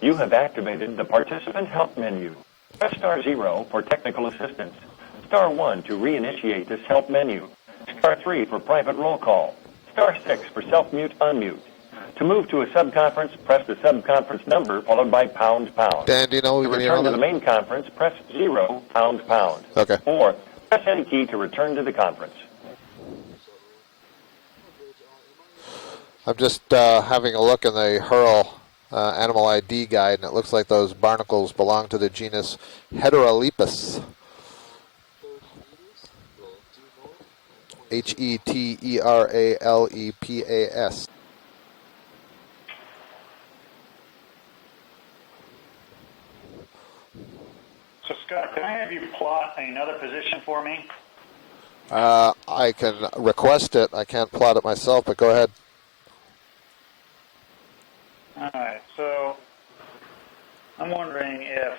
You have activated the participant help menu. Press *0 for technical assistance, *1 to reinitiate this help menu, *3 for private roll call, *6 for self-mute unmute. To move to a subconference, press the subconference number followed by ##. Dan, do you know to we return to the main conference, press 0 ##. Okay. Or press any key to return to the conference. I'm just having a look in the Hurl Animal ID guide, and it looks like those barnacles belong to the genus Heterolepis. Heteralepas. So Scott, can I have you plot another position for me? I can request it. I can't plot it myself, but go ahead. All right, so I'm wondering if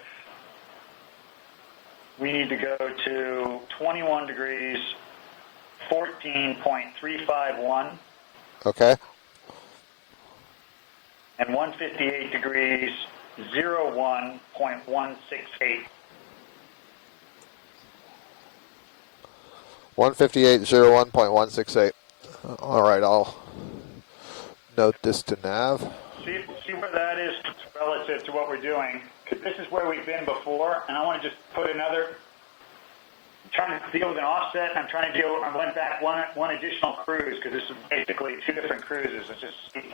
we need to go to 21 degrees, 14.351. Okay. And 158 degrees, 01.168. 158.01.168. All right, I'll note this to nav. See where that is relative to what we're doing. Because this is where we've been before, and I want to just put another. I'm trying to deal with an offset, and I went back one additional cruise because this is basically 2 different cruises. Let's just see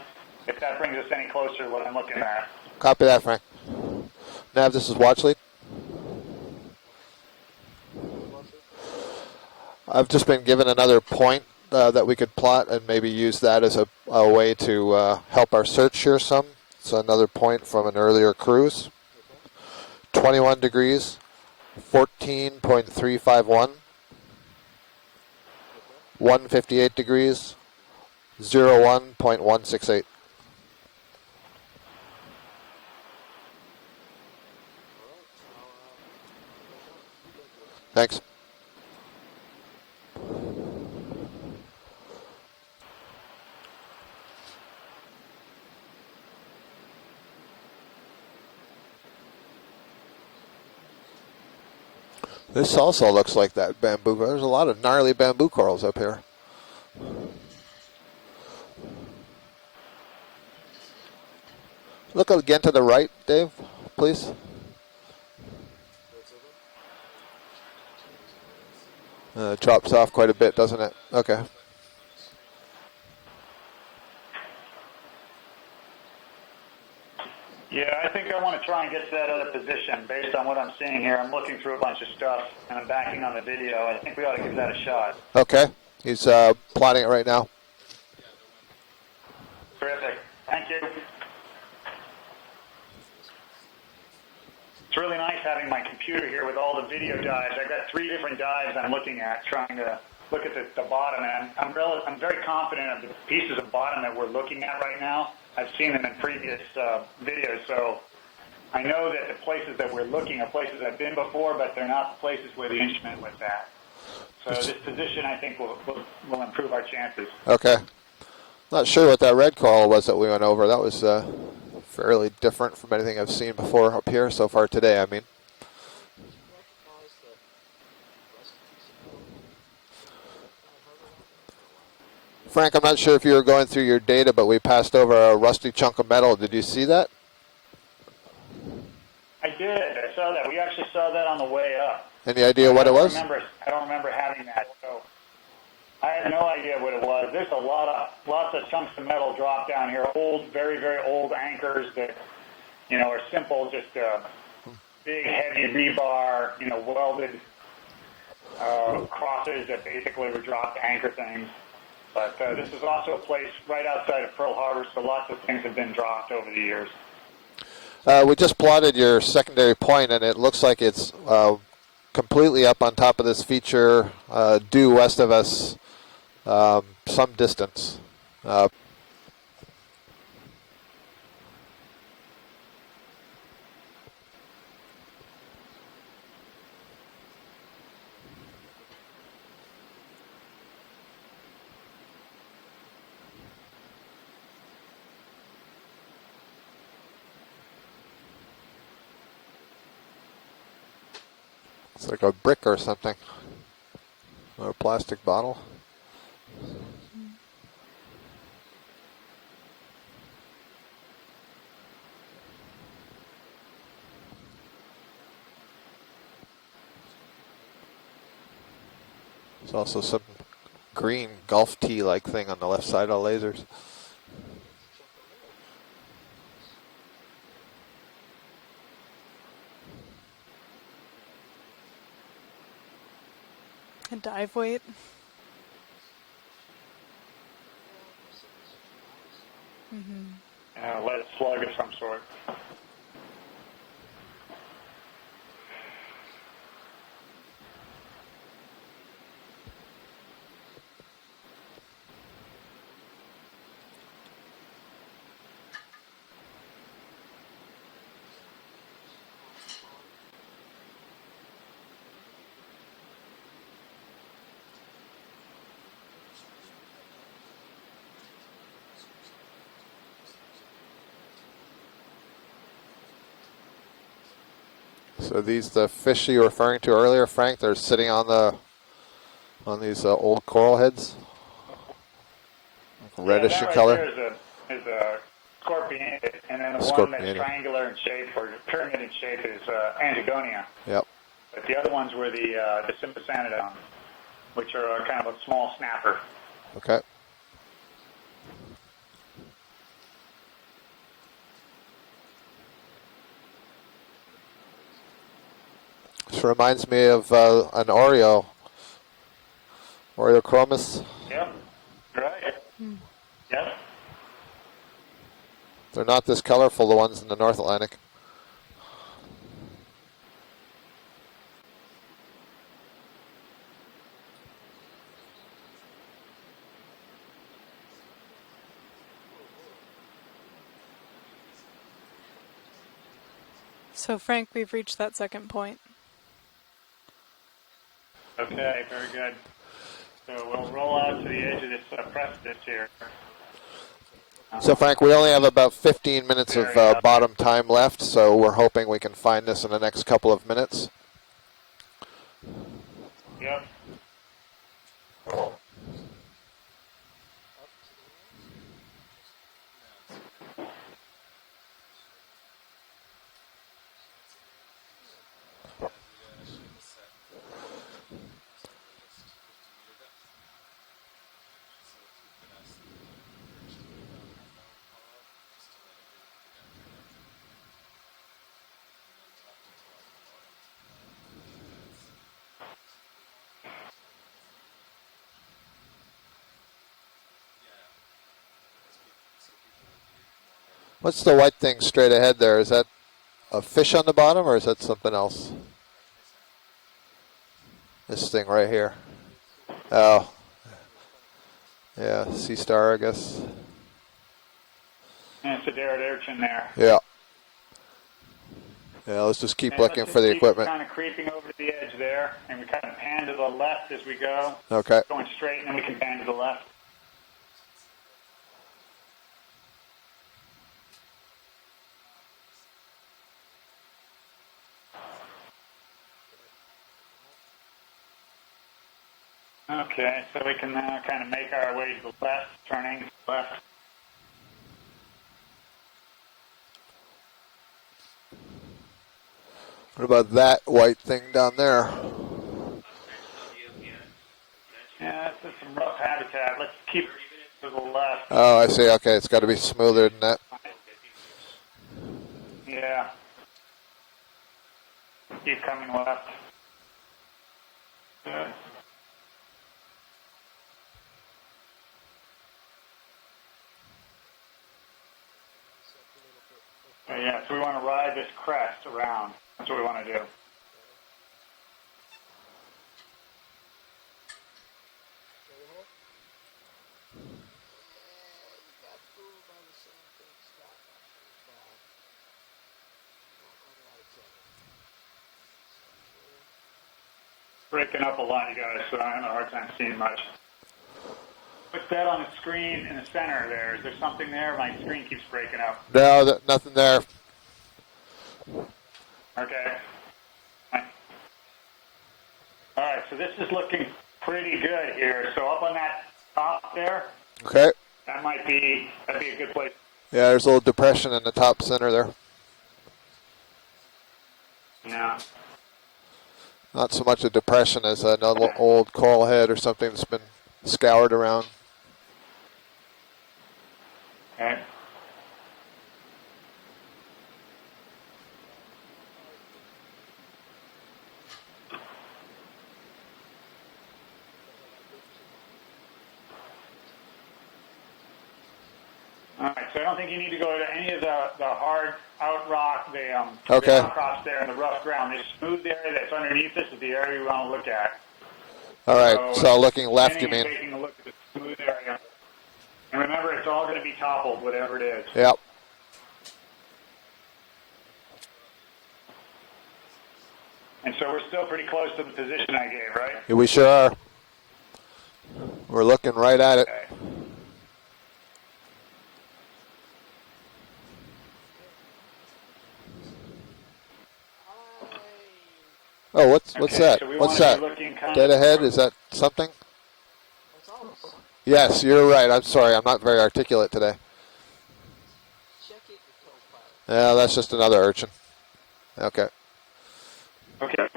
if that brings us any closer to what I'm looking at. Copy that, Frank. Nav, this is watch lead. I've just been given another point that we could plot and maybe use that as a way to help our search here some. So another point from an earlier cruise. 21 degrees, 14.351. 158 degrees, 01.168. Thanks. This also looks like that bamboo. There's a lot of gnarly bamboo corals up here. Look again to the right, Dave, please. Drops off quite a bit, doesn't it? Okay. Yeah, I think I want to try and get to that other position based on what I'm seeing here. I'm looking through a bunch of stuff, and I'm backing on the video. I think we ought to give that a shot. Okay. He's plotting it right now. Terrific. Thank you. It's really nice having my computer here with all the video dives. I've got 3 different dives I'm looking at, trying to look at the bottom. And I'm very confident of the pieces of bottom that we're looking at right now. I've seen them in previous videos, so I know that the places that we're looking are places I've been before, but they're not the places where the instrument was at. So this position, I think, will improve our chances. Okay. Not sure what that red coral was that we went over. That was fairly different from anything I've seen before up here so far today, I mean. Frank, I'm not sure if you were going through your data, but we passed over a rusty chunk of metal. Did you see that? I did. I saw that. We actually saw that on the way up. Any idea what it was? I don't remember having that. So I have no idea what it was. There's lots of chunks of metal dropped down here. Old, very, very old anchors that, are simple, just big, heavy rebar, welded crosses that basically were dropped to anchor things. But this is also a place right outside of Pearl Harbor, so lots of things have been dropped over the years. We just plotted your secondary point, and it looks like it's completely up on top of this feature, due west of us, some distance. It's like a brick or something, or a plastic bottle. There's also some green golf tee-like thing on the left side of the lasers. And dive weight. Lead slug of some sort. So these the fish you were referring to earlier, Frank? They're sitting on these old coral heads, reddish in color. There is a scorpion, and then the one that's triangular in shape or pyramid in shape is Antigonia. Yep. But the other ones were the Symphosanodon, which are kind of a small snapper. Okay. This reminds me of an Oreochromis. Yep, right. Yep. They're not this colorful, the ones in the North Atlantic. So Frank, we've reached that second point. Okay, very good. So we'll roll out to the edge of this precipice here. So Frank, we only have about 15 minutes of bottom time left, so we're hoping we can find this in the next couple of minutes. Yep. What's the white thing straight ahead there? Is that a fish on the bottom, or is that something else? This thing right here. Oh. Yeah, sea star, I guess. And it's a derrick urchin there. Yeah. Yeah, let's just keep looking for the equipment. Kind of creeping over to the edge there, and we kind of pan to the left as we go. Okay. Going straight, and then we can pan to the left. Okay, so we can now kind of make our way to the left, turning left. What about that white thing down there? Yeah, this is some rough habitat. Let's keep to the left. Oh, I see. Okay, it's got to be smoother than that. Yeah. Keep coming left. Good. Yeah, so we want to ride this crest around. That's what we want to do. Breaking up a lot, you guys, so I'm having a hard time seeing much. What's that on the screen in the center there? Is there something there? My screen keeps breaking up. No, nothing there. Okay. All right, so this is looking pretty good here. So up on that top there, Okay. that'd be a good place. Yeah, there's a little depression in the top center there. Yeah. Not so much a depression as an old coral head or something that's been scoured around. Okay. All right, so I don't think you need to go to any of the hard out rock, the outcrops there in the rough ground. The smooth area that's underneath this is the area we want to look at. All right, so looking left, you mean? Taking a look at the smooth area. And remember, it's all going to be toppled, whatever it is. Yep. And so we're still pretty close to the position I gave, right? Yeah, we sure are. We're looking right at it. Okay. Oh, what's that? So What's that? Dead ahead? Is that something? Yes, you're right. I'm sorry. I'm not very articulate today. Yeah, that's just another urchin. Okay. Okay.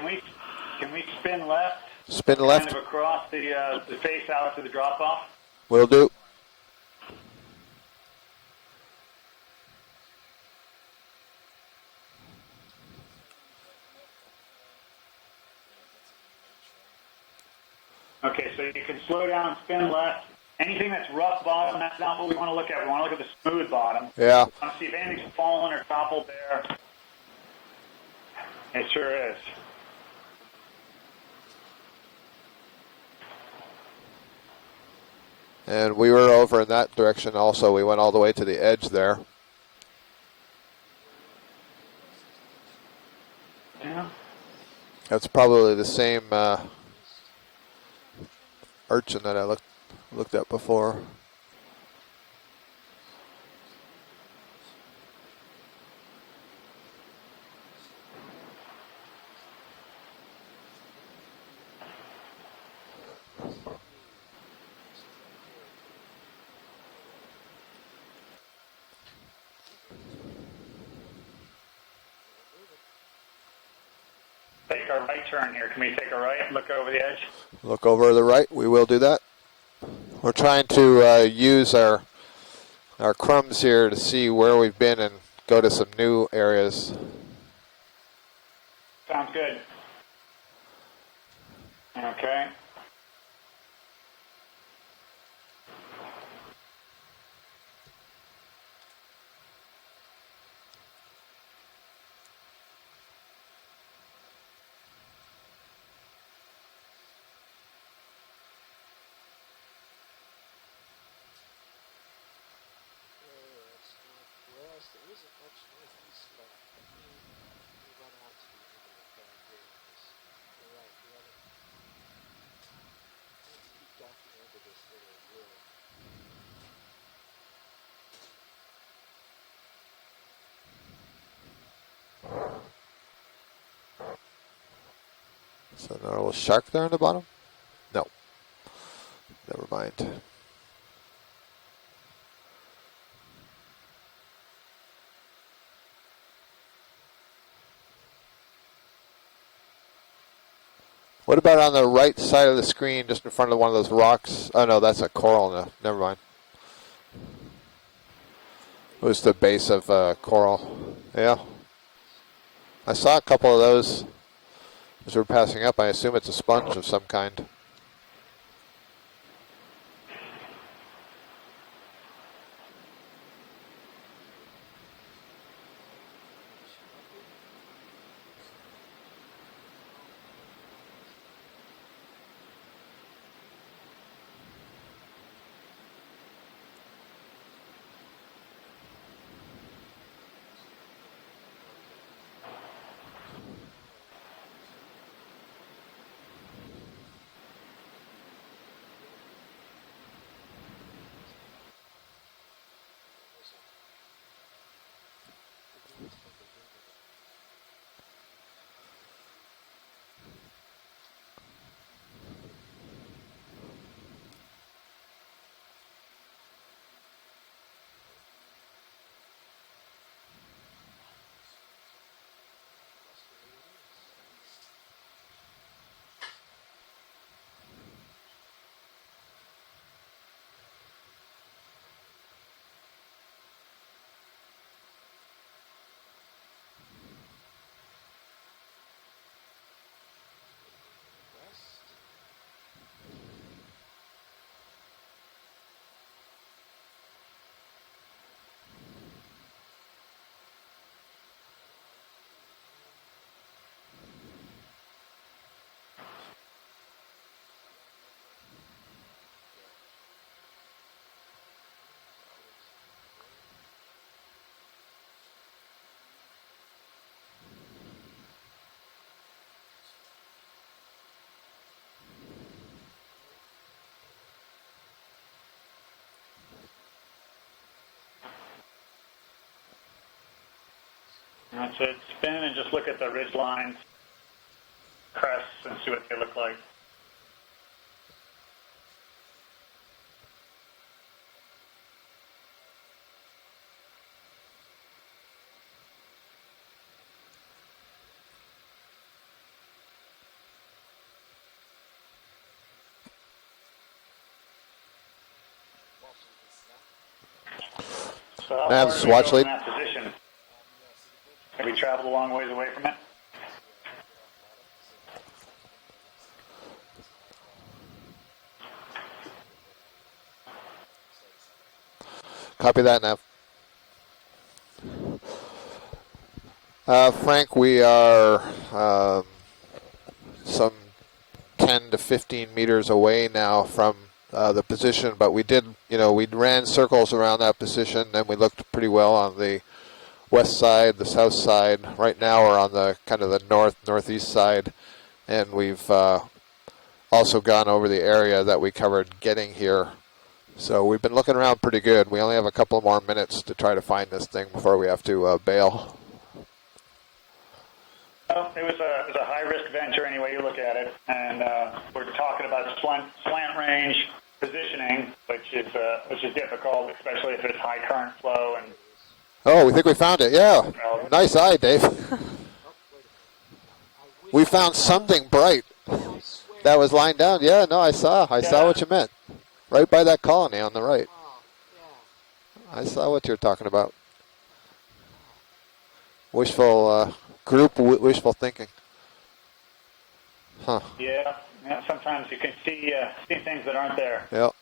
Can we spin left? Spin left. Kind of across the face out to the drop off. Will do. Okay, so you can slow down, spin left. Anything that's rough bottom, that's not what we want to look at. We want to look at the smooth bottom. Yeah. We want to see if anything's fallen or toppled there. It sure is. And we were over in that direction also. We went all the way to the edge there. That's probably the same urchin that I looked at before. Take our right turn here. Can we take a right, look over the edge? Look over to the right. We will do that. We're trying to use our crumbs here to see where we've been and go to some new areas. Sounds good. Okay. So another little shark there on the bottom? No. Never mind. What about on the right side of the screen, just in front of one of those rocks? Oh no, that's a coral. No, never mind. It was the base of coral. Yeah. I saw a couple of those as we're passing up. I assume it's a sponge of some kind. That's it. Spin and just look at the ridge lines, crests, and see what they look like. So how far Nav's did we watch go in lead. that position? Have we traveled a long ways away from it? Copy that, Nav. Frank, we are some 10 to 15 meters away now from the position, but we did, we ran circles around that position, and we looked pretty well on the west side, the south side. Right now we're on the kind of the northeast side, and we've also gone over the area that we covered getting here. So we've been looking around pretty good. We only have a couple more minutes to try to find this thing before we have to bail. Well, it was a high-risk venture any way you look at it, and we're talking about slant range positioning, which is difficult, especially if it's high current flow. And oh, we think we found it. Yeah, nice eye, Dave. We found something bright that was lying down. Yeah, no, I saw what you meant. Right by that colony on the right. I saw what you're talking about. Wishful wishful thinking. Huh. Yeah, sometimes you can see things that aren't there. Yep.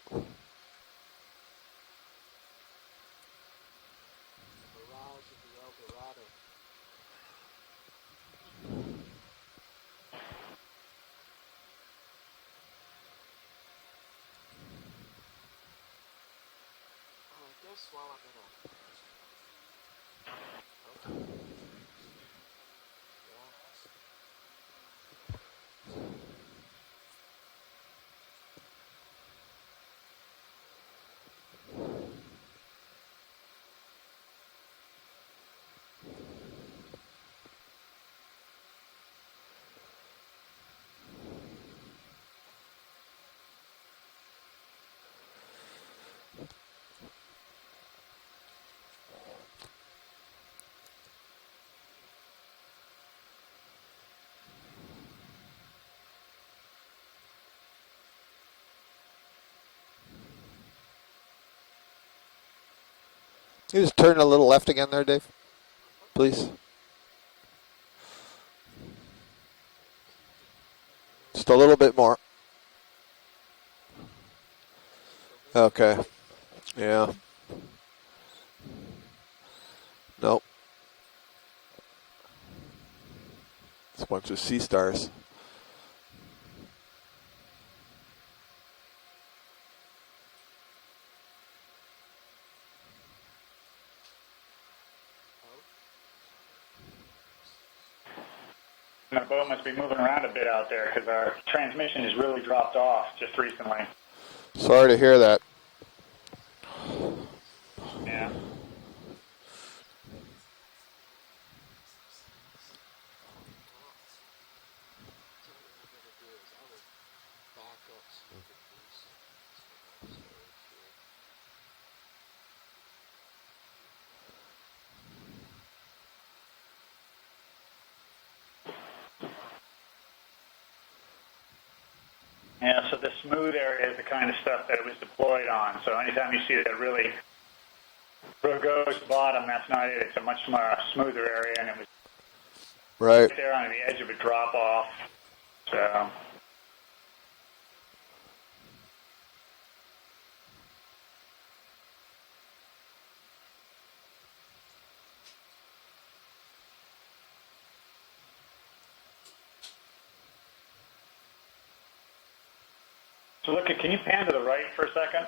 You just turn a little left again there, Dave, please. Just a little bit more. Okay. Yeah. Nope. It's a bunch of sea stars. And the boat must be moving around a bit out there because our transmission has really dropped off just recently. Sorry to hear that. Yeah. Yeah, so the smooth area is the kind of stuff that it was deployed on. So anytime you see that really rugose bottom, that's not it. It's a much more smoother area, and it was right there on the edge of a drop-off. So So look, can you pan to the right for a second?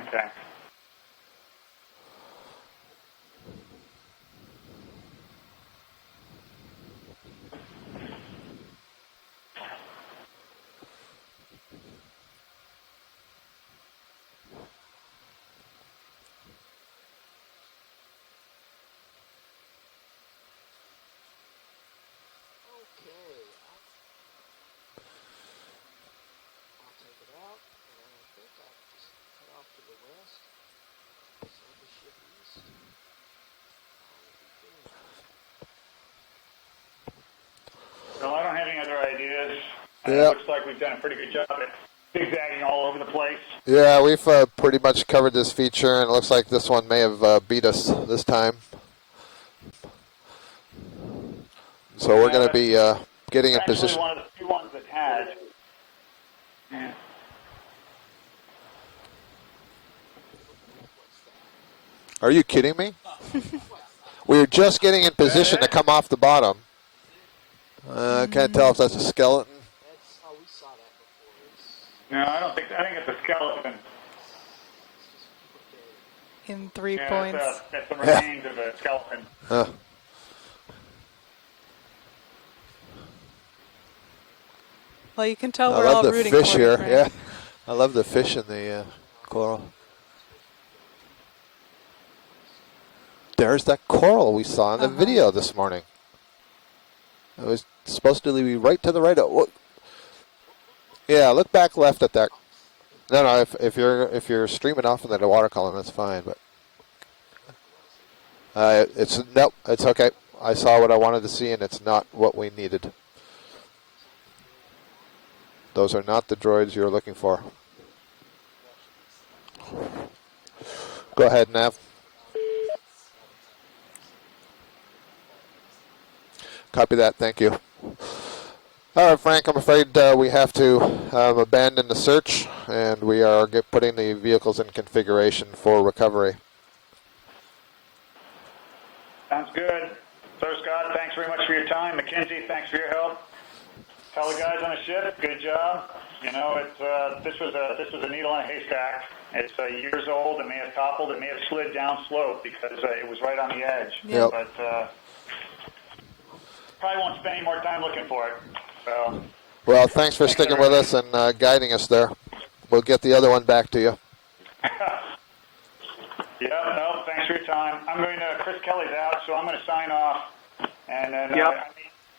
Okay. Well, I don't have any other ideas. It looks like we've done a pretty good job at zigzagging all over the place. Yeah, we've pretty much covered this feature, and it looks like this one may have beat us this time. So we're going to be getting in position. Actually, one of the few ones that has. Yeah. Are you kidding me? We were just getting in position to come off the bottom. I can't tell if that's a skeleton. Oh, we saw that. No, I don't think. I think it's a skeleton. In 3 points. That's the remains of a skeleton. Well, you can tell we're all rooting for I love the fish here. Frank. Yeah, I love the fish in the coral. There's that coral we saw in the video this morning. It was supposed to be right to the right. Yeah, look back left at that. No, if you're streaming off in the water column, that's fine. But it's okay. I saw what I wanted to see, and it's not what we needed. Those are not the droids you're looking for. Go ahead, Nav. Copy that. Thank you. All right, Frank, I'm afraid we have to abandon the search, and we are putting the vehicles in configuration for recovery. Sounds good. Sir Scott, thanks very much for your time. Mackenzie, thanks for your help. Tell the guys on the ship, good job. You know, this was a needle in a haystack. It's years old. It may have toppled. It may have slid down slope because it was right on the edge. Yep. But probably won't spend any more time looking for it. So. Well, thanks for sticking with us and guiding us there. We'll get the other one back to you. Yeah, no, thanks for your time. Chris Kelly's out, so I'm going to sign off. And then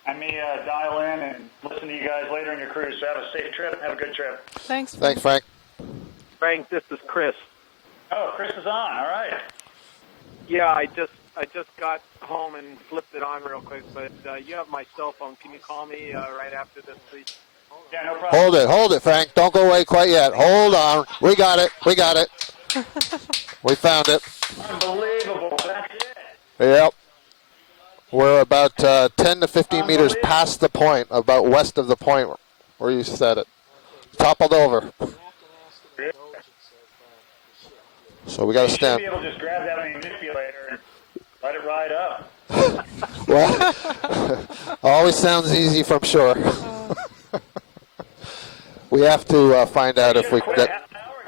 I may dial in and listen to you guys later in your cruise. So have a safe trip. Have a good trip. Thanks. Thanks, Frank. Frank, this is Chris. Oh, Chris is on. All right. Yeah, I just got home and flipped it on real quick, but you have my cell phone. Can you call me right after this, please? Yeah, no problem. Hold it, Frank. Don't go away quite yet. Hold on. We got it. We found it. Unbelievable. That's it. Yep. We're about 10 to 15 meters past the point, about west of the point where you set it. Toppled over. So we got to stand. You should be able to just grab that manipulator and let it ride up. Well, always sounds easy from shore. We have to find out if we can get. Half an hour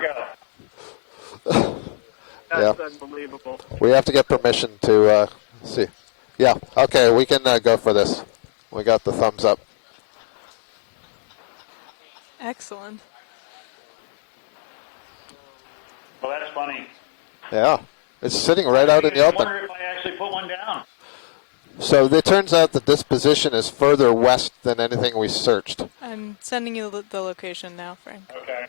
ago. That's unbelievable. We have to get permission to see. Yeah, okay, we can go for this. We got the thumbs up. Excellent. Well, that's funny. Yeah, it's sitting right out in the open. I wonder if I actually put one down. So it turns out that this position is further west than anything we searched. I'm sending you the location now, Frank. Okay.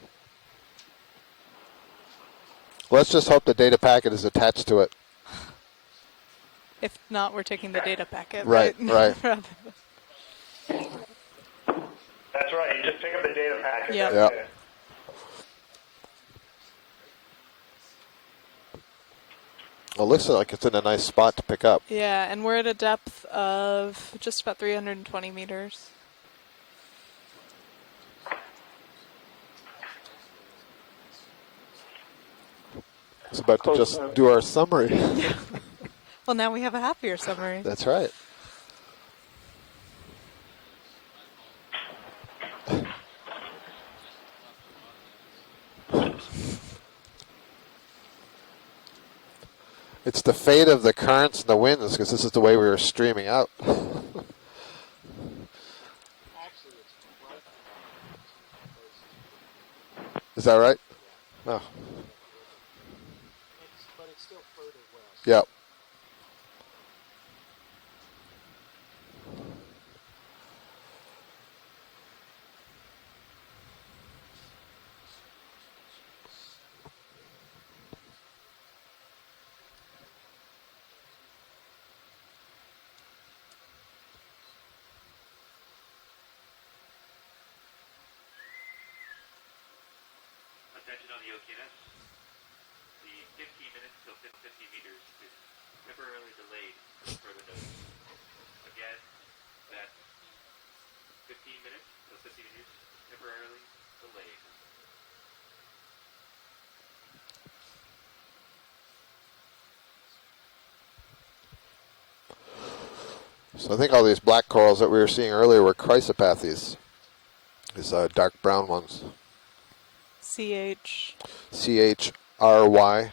Let's just hope the data packet is attached to it. If not, we're taking the data packet. Right. That's right. You just pick up the data packet. Yep. Yep. Well, it looks like it's in a nice spot to pick up. Yeah, and we're at a depth of just about 320 meters. It's about to just do our summary. Well, now we have a happier summary. That's right. It's the fate of the currents and the winds, because this is the way we were streaming out. Is that right? No. But it's still further west. Yep. Attention on the Okeanos. The 15 minutes till 50 meters is temporarily delayed for further notice. Again, that's 15 minutes till 50 meters temporarily delayed. So I think all these black corals that we were seeing earlier were chrysopathes. These dark brown ones. C-H. CHRYSOPATHES.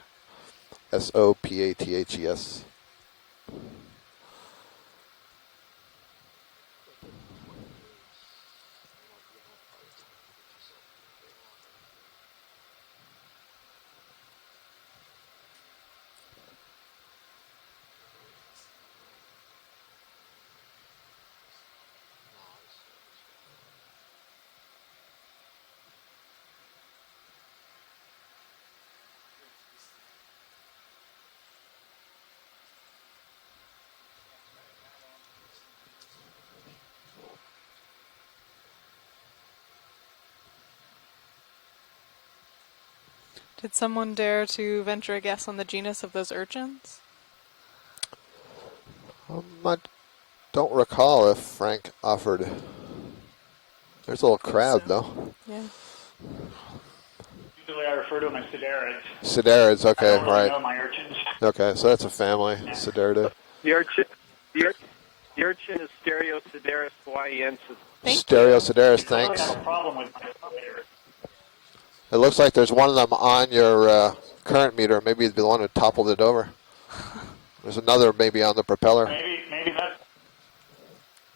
Did someone dare to venture a guess on the genus of those urchins? I don't recall if Frank offered. There's a little crab, though. Yeah. Usually I refer to them as siderids. Siderids, okay, I don't really right. know my urchins. Okay, so that's a family, Sideridae. The urchin is Stereosideris hawaiiensis. Stereosideris, thanks. I have a problem with my meter. It looks like there's one of them on your current meter. Maybe the one who toppled it over. There's another maybe on the propeller. Maybe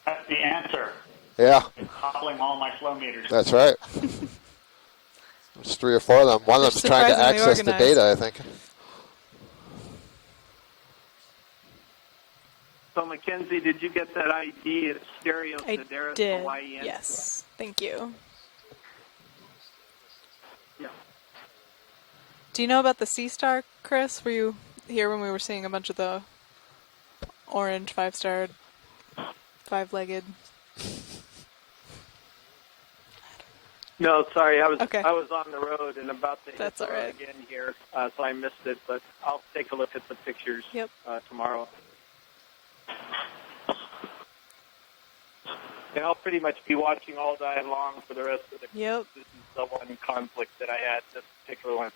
that's the answer. Yeah. It's toppling all my flow meters. That's right. There's 3 or 4 of them. One of them's trying to access the data, I think. So, Mackenzie, did you get that ID? It's Stereosideris hawaiiensis. Yes. Thank you. Yeah. Do you know about the sea star, Chris? Were you here when we were seeing a bunch of the orange 5-starred, 5-legged? No, sorry, I was Okay. I was on the road and about to hit That's the all road right. again here, so I missed it. But I'll take a look at the pictures tomorrow. And I'll pretty much be watching all day long for the rest of the. Yep. This is the one conflict that I had, this particular one.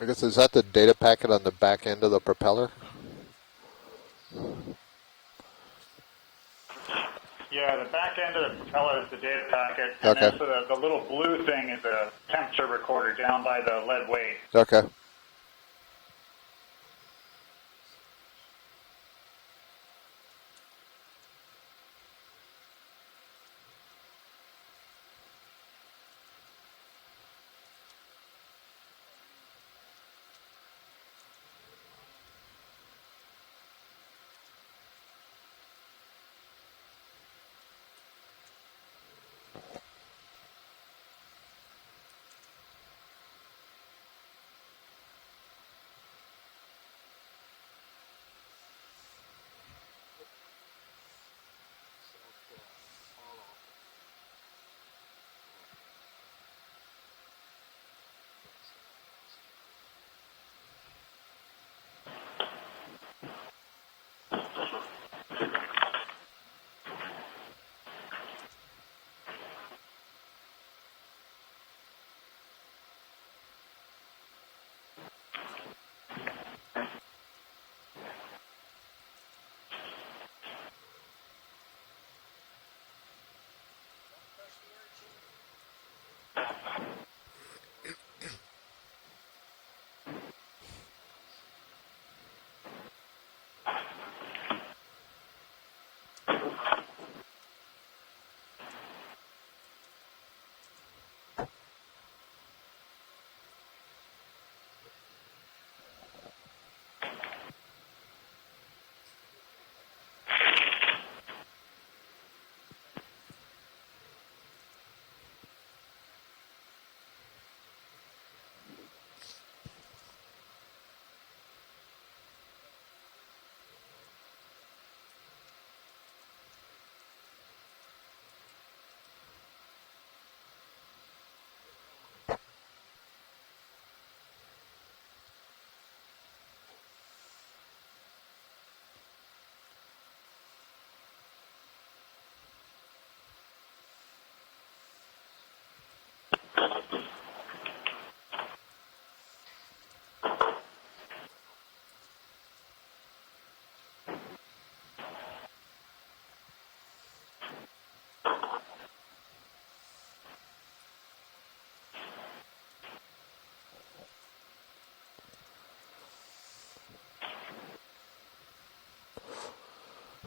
I guess, is that the data packet on the back end of the propeller? Yeah, the back end of the propeller is the data packet, and Okay. then so the little blue thing is a temperature recorder down by the lead weight. Okay.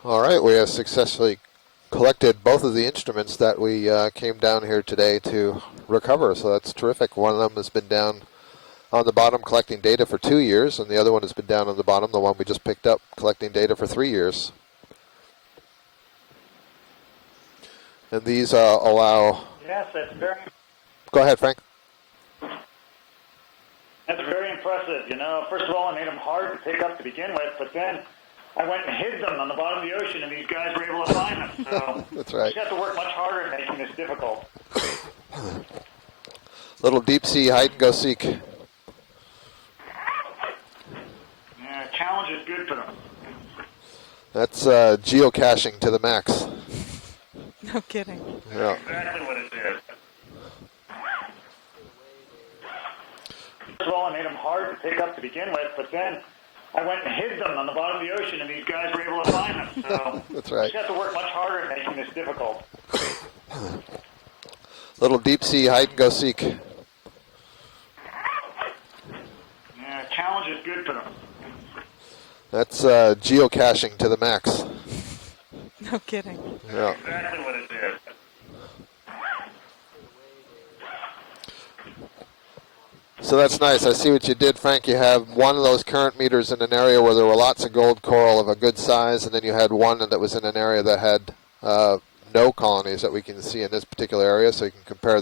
All right, we have successfully collected both of the instruments that we came down here today to recover, so that's terrific. One of them has been down on the bottom collecting data for 2 years, and the other one has been down on the bottom, the one we just picked up, collecting data for 3 years. And these allow... Yes, that's very... Go ahead, Frank. That's very impressive. You know, first of all, I made them hard to pick up to begin with, but then I went and hid them on the bottom of the ocean, and these guys were able to find them. So that's right. You have to work much harder at making this difficult. Little deep sea hide and go seek. Yeah, challenge is good for them. That's geocaching to the max. No kidding. Yeah. Exactly what it is. First of all, I made them hard to pick up to begin with, but then I went and hid them on the bottom of the ocean, and these guys were able to find them. So that's right. You have to work much harder at making this difficult. Little deep sea hide and go seek. Yeah, challenge is good for them. That's geocaching to the max. No kidding. Yeah. Exactly what it is. So that's nice. I see what you did, Frank. You have one of those current meters in an area where there were lots of gold coral of a good size, and then you had one that was in an area that had no colonies that we can see in this particular area, so you can compare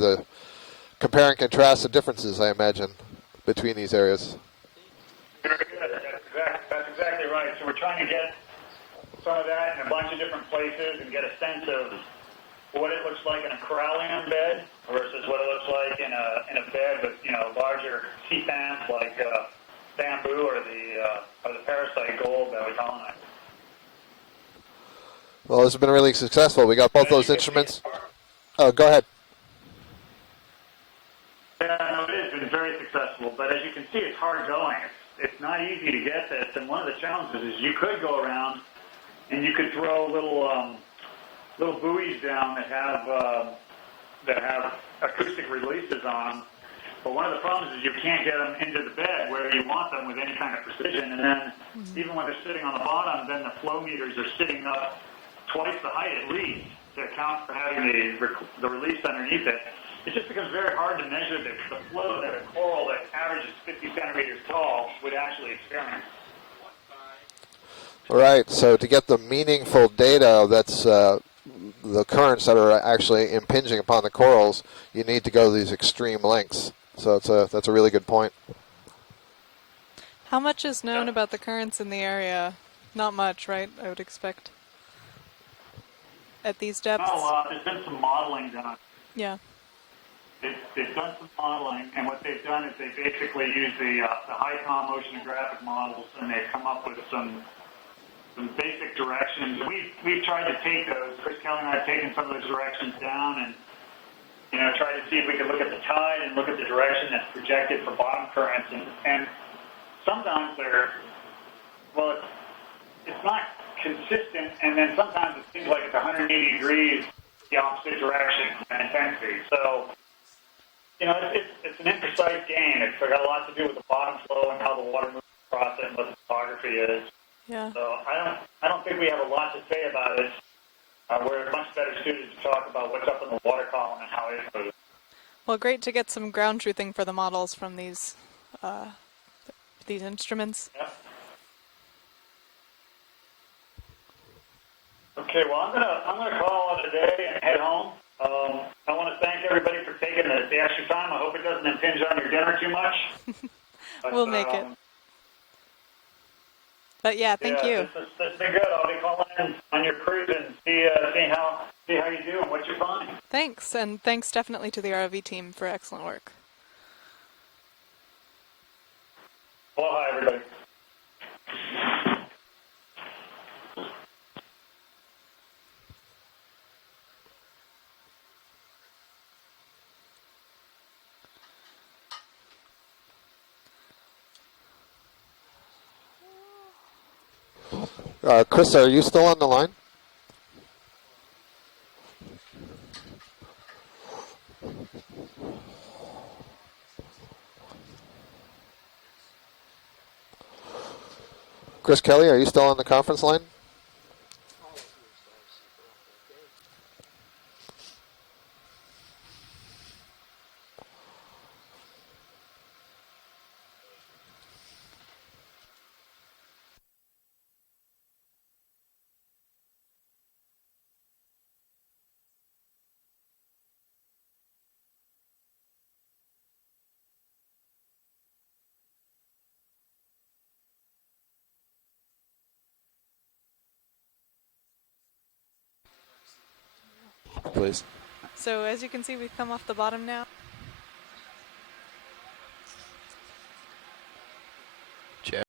and contrast the differences, I imagine, between these areas. Very good. That's exactly right. So we're trying to get some of that in a bunch of different places and get a sense of what it looks like in a corallium bed versus what it looks like in a bed with larger sea fans like bamboo or the parasite gold that we colonize. Well, this has been really successful. We got both those instruments. Oh, go ahead. Yeah, no, it has been very successful. possible, but as you can see, it's hard going. It's not easy to get this, and one of the challenges is you could go around and you could throw little buoys down that have acoustic releases on them. But one of the problems is you can't get them into the bed where you want them with any kind of precision. And then even when they're sitting on the bottom, then the flow meters are sitting up twice the height at least to account for having the release underneath it. It just becomes very hard to measure the flow that a coral that averages 50 centimeters tall would actually experience. All right, so to get the meaningful data that's the currents that are actually impinging upon the corals, you need to go to these extreme lengths. So that's a really good point. How much is known about the currents in the area? Not much, right? I would expect. At these depths? Not a lot. There's been some modeling done. Yeah. They've done some modeling, and what they've done is they basically use the high-com oceanographic models, and they've come up with some basic directions. We've tried to take those. Chris Kelly and I have taken some of those directions down and try to see if we can look at the tide and look at the direction that's projected for bottom currents. And sometimes it's not consistent, and then sometimes it seems like it's 180 degrees the opposite direction in intensity. So, it's an imprecise game. It's got a lot to do with the bottom flow and how the water moves across it and what the topography is. Yeah. So I don't think we have a lot to say about it. We're much better suited to talk about what's up in the water column and how it moves. Well, great to get some ground truthing for the models from these instruments. Yeah. Okay, well, I'm gonna call it a day and head home. I want to thank everybody for taking the extra time. I hope it doesn't impinge on your dinner too much. We'll make it. But yeah, thank you. It's been good. I'll be calling in on your cruise and see how you do and what you find. Thanks, and thanks definitely to the ROV team for excellent work. Aloha, everybody. Chris, are you still on the line? Chris Kelly, are you still on the conference line? Please. So as you can see, we've come off the bottom now.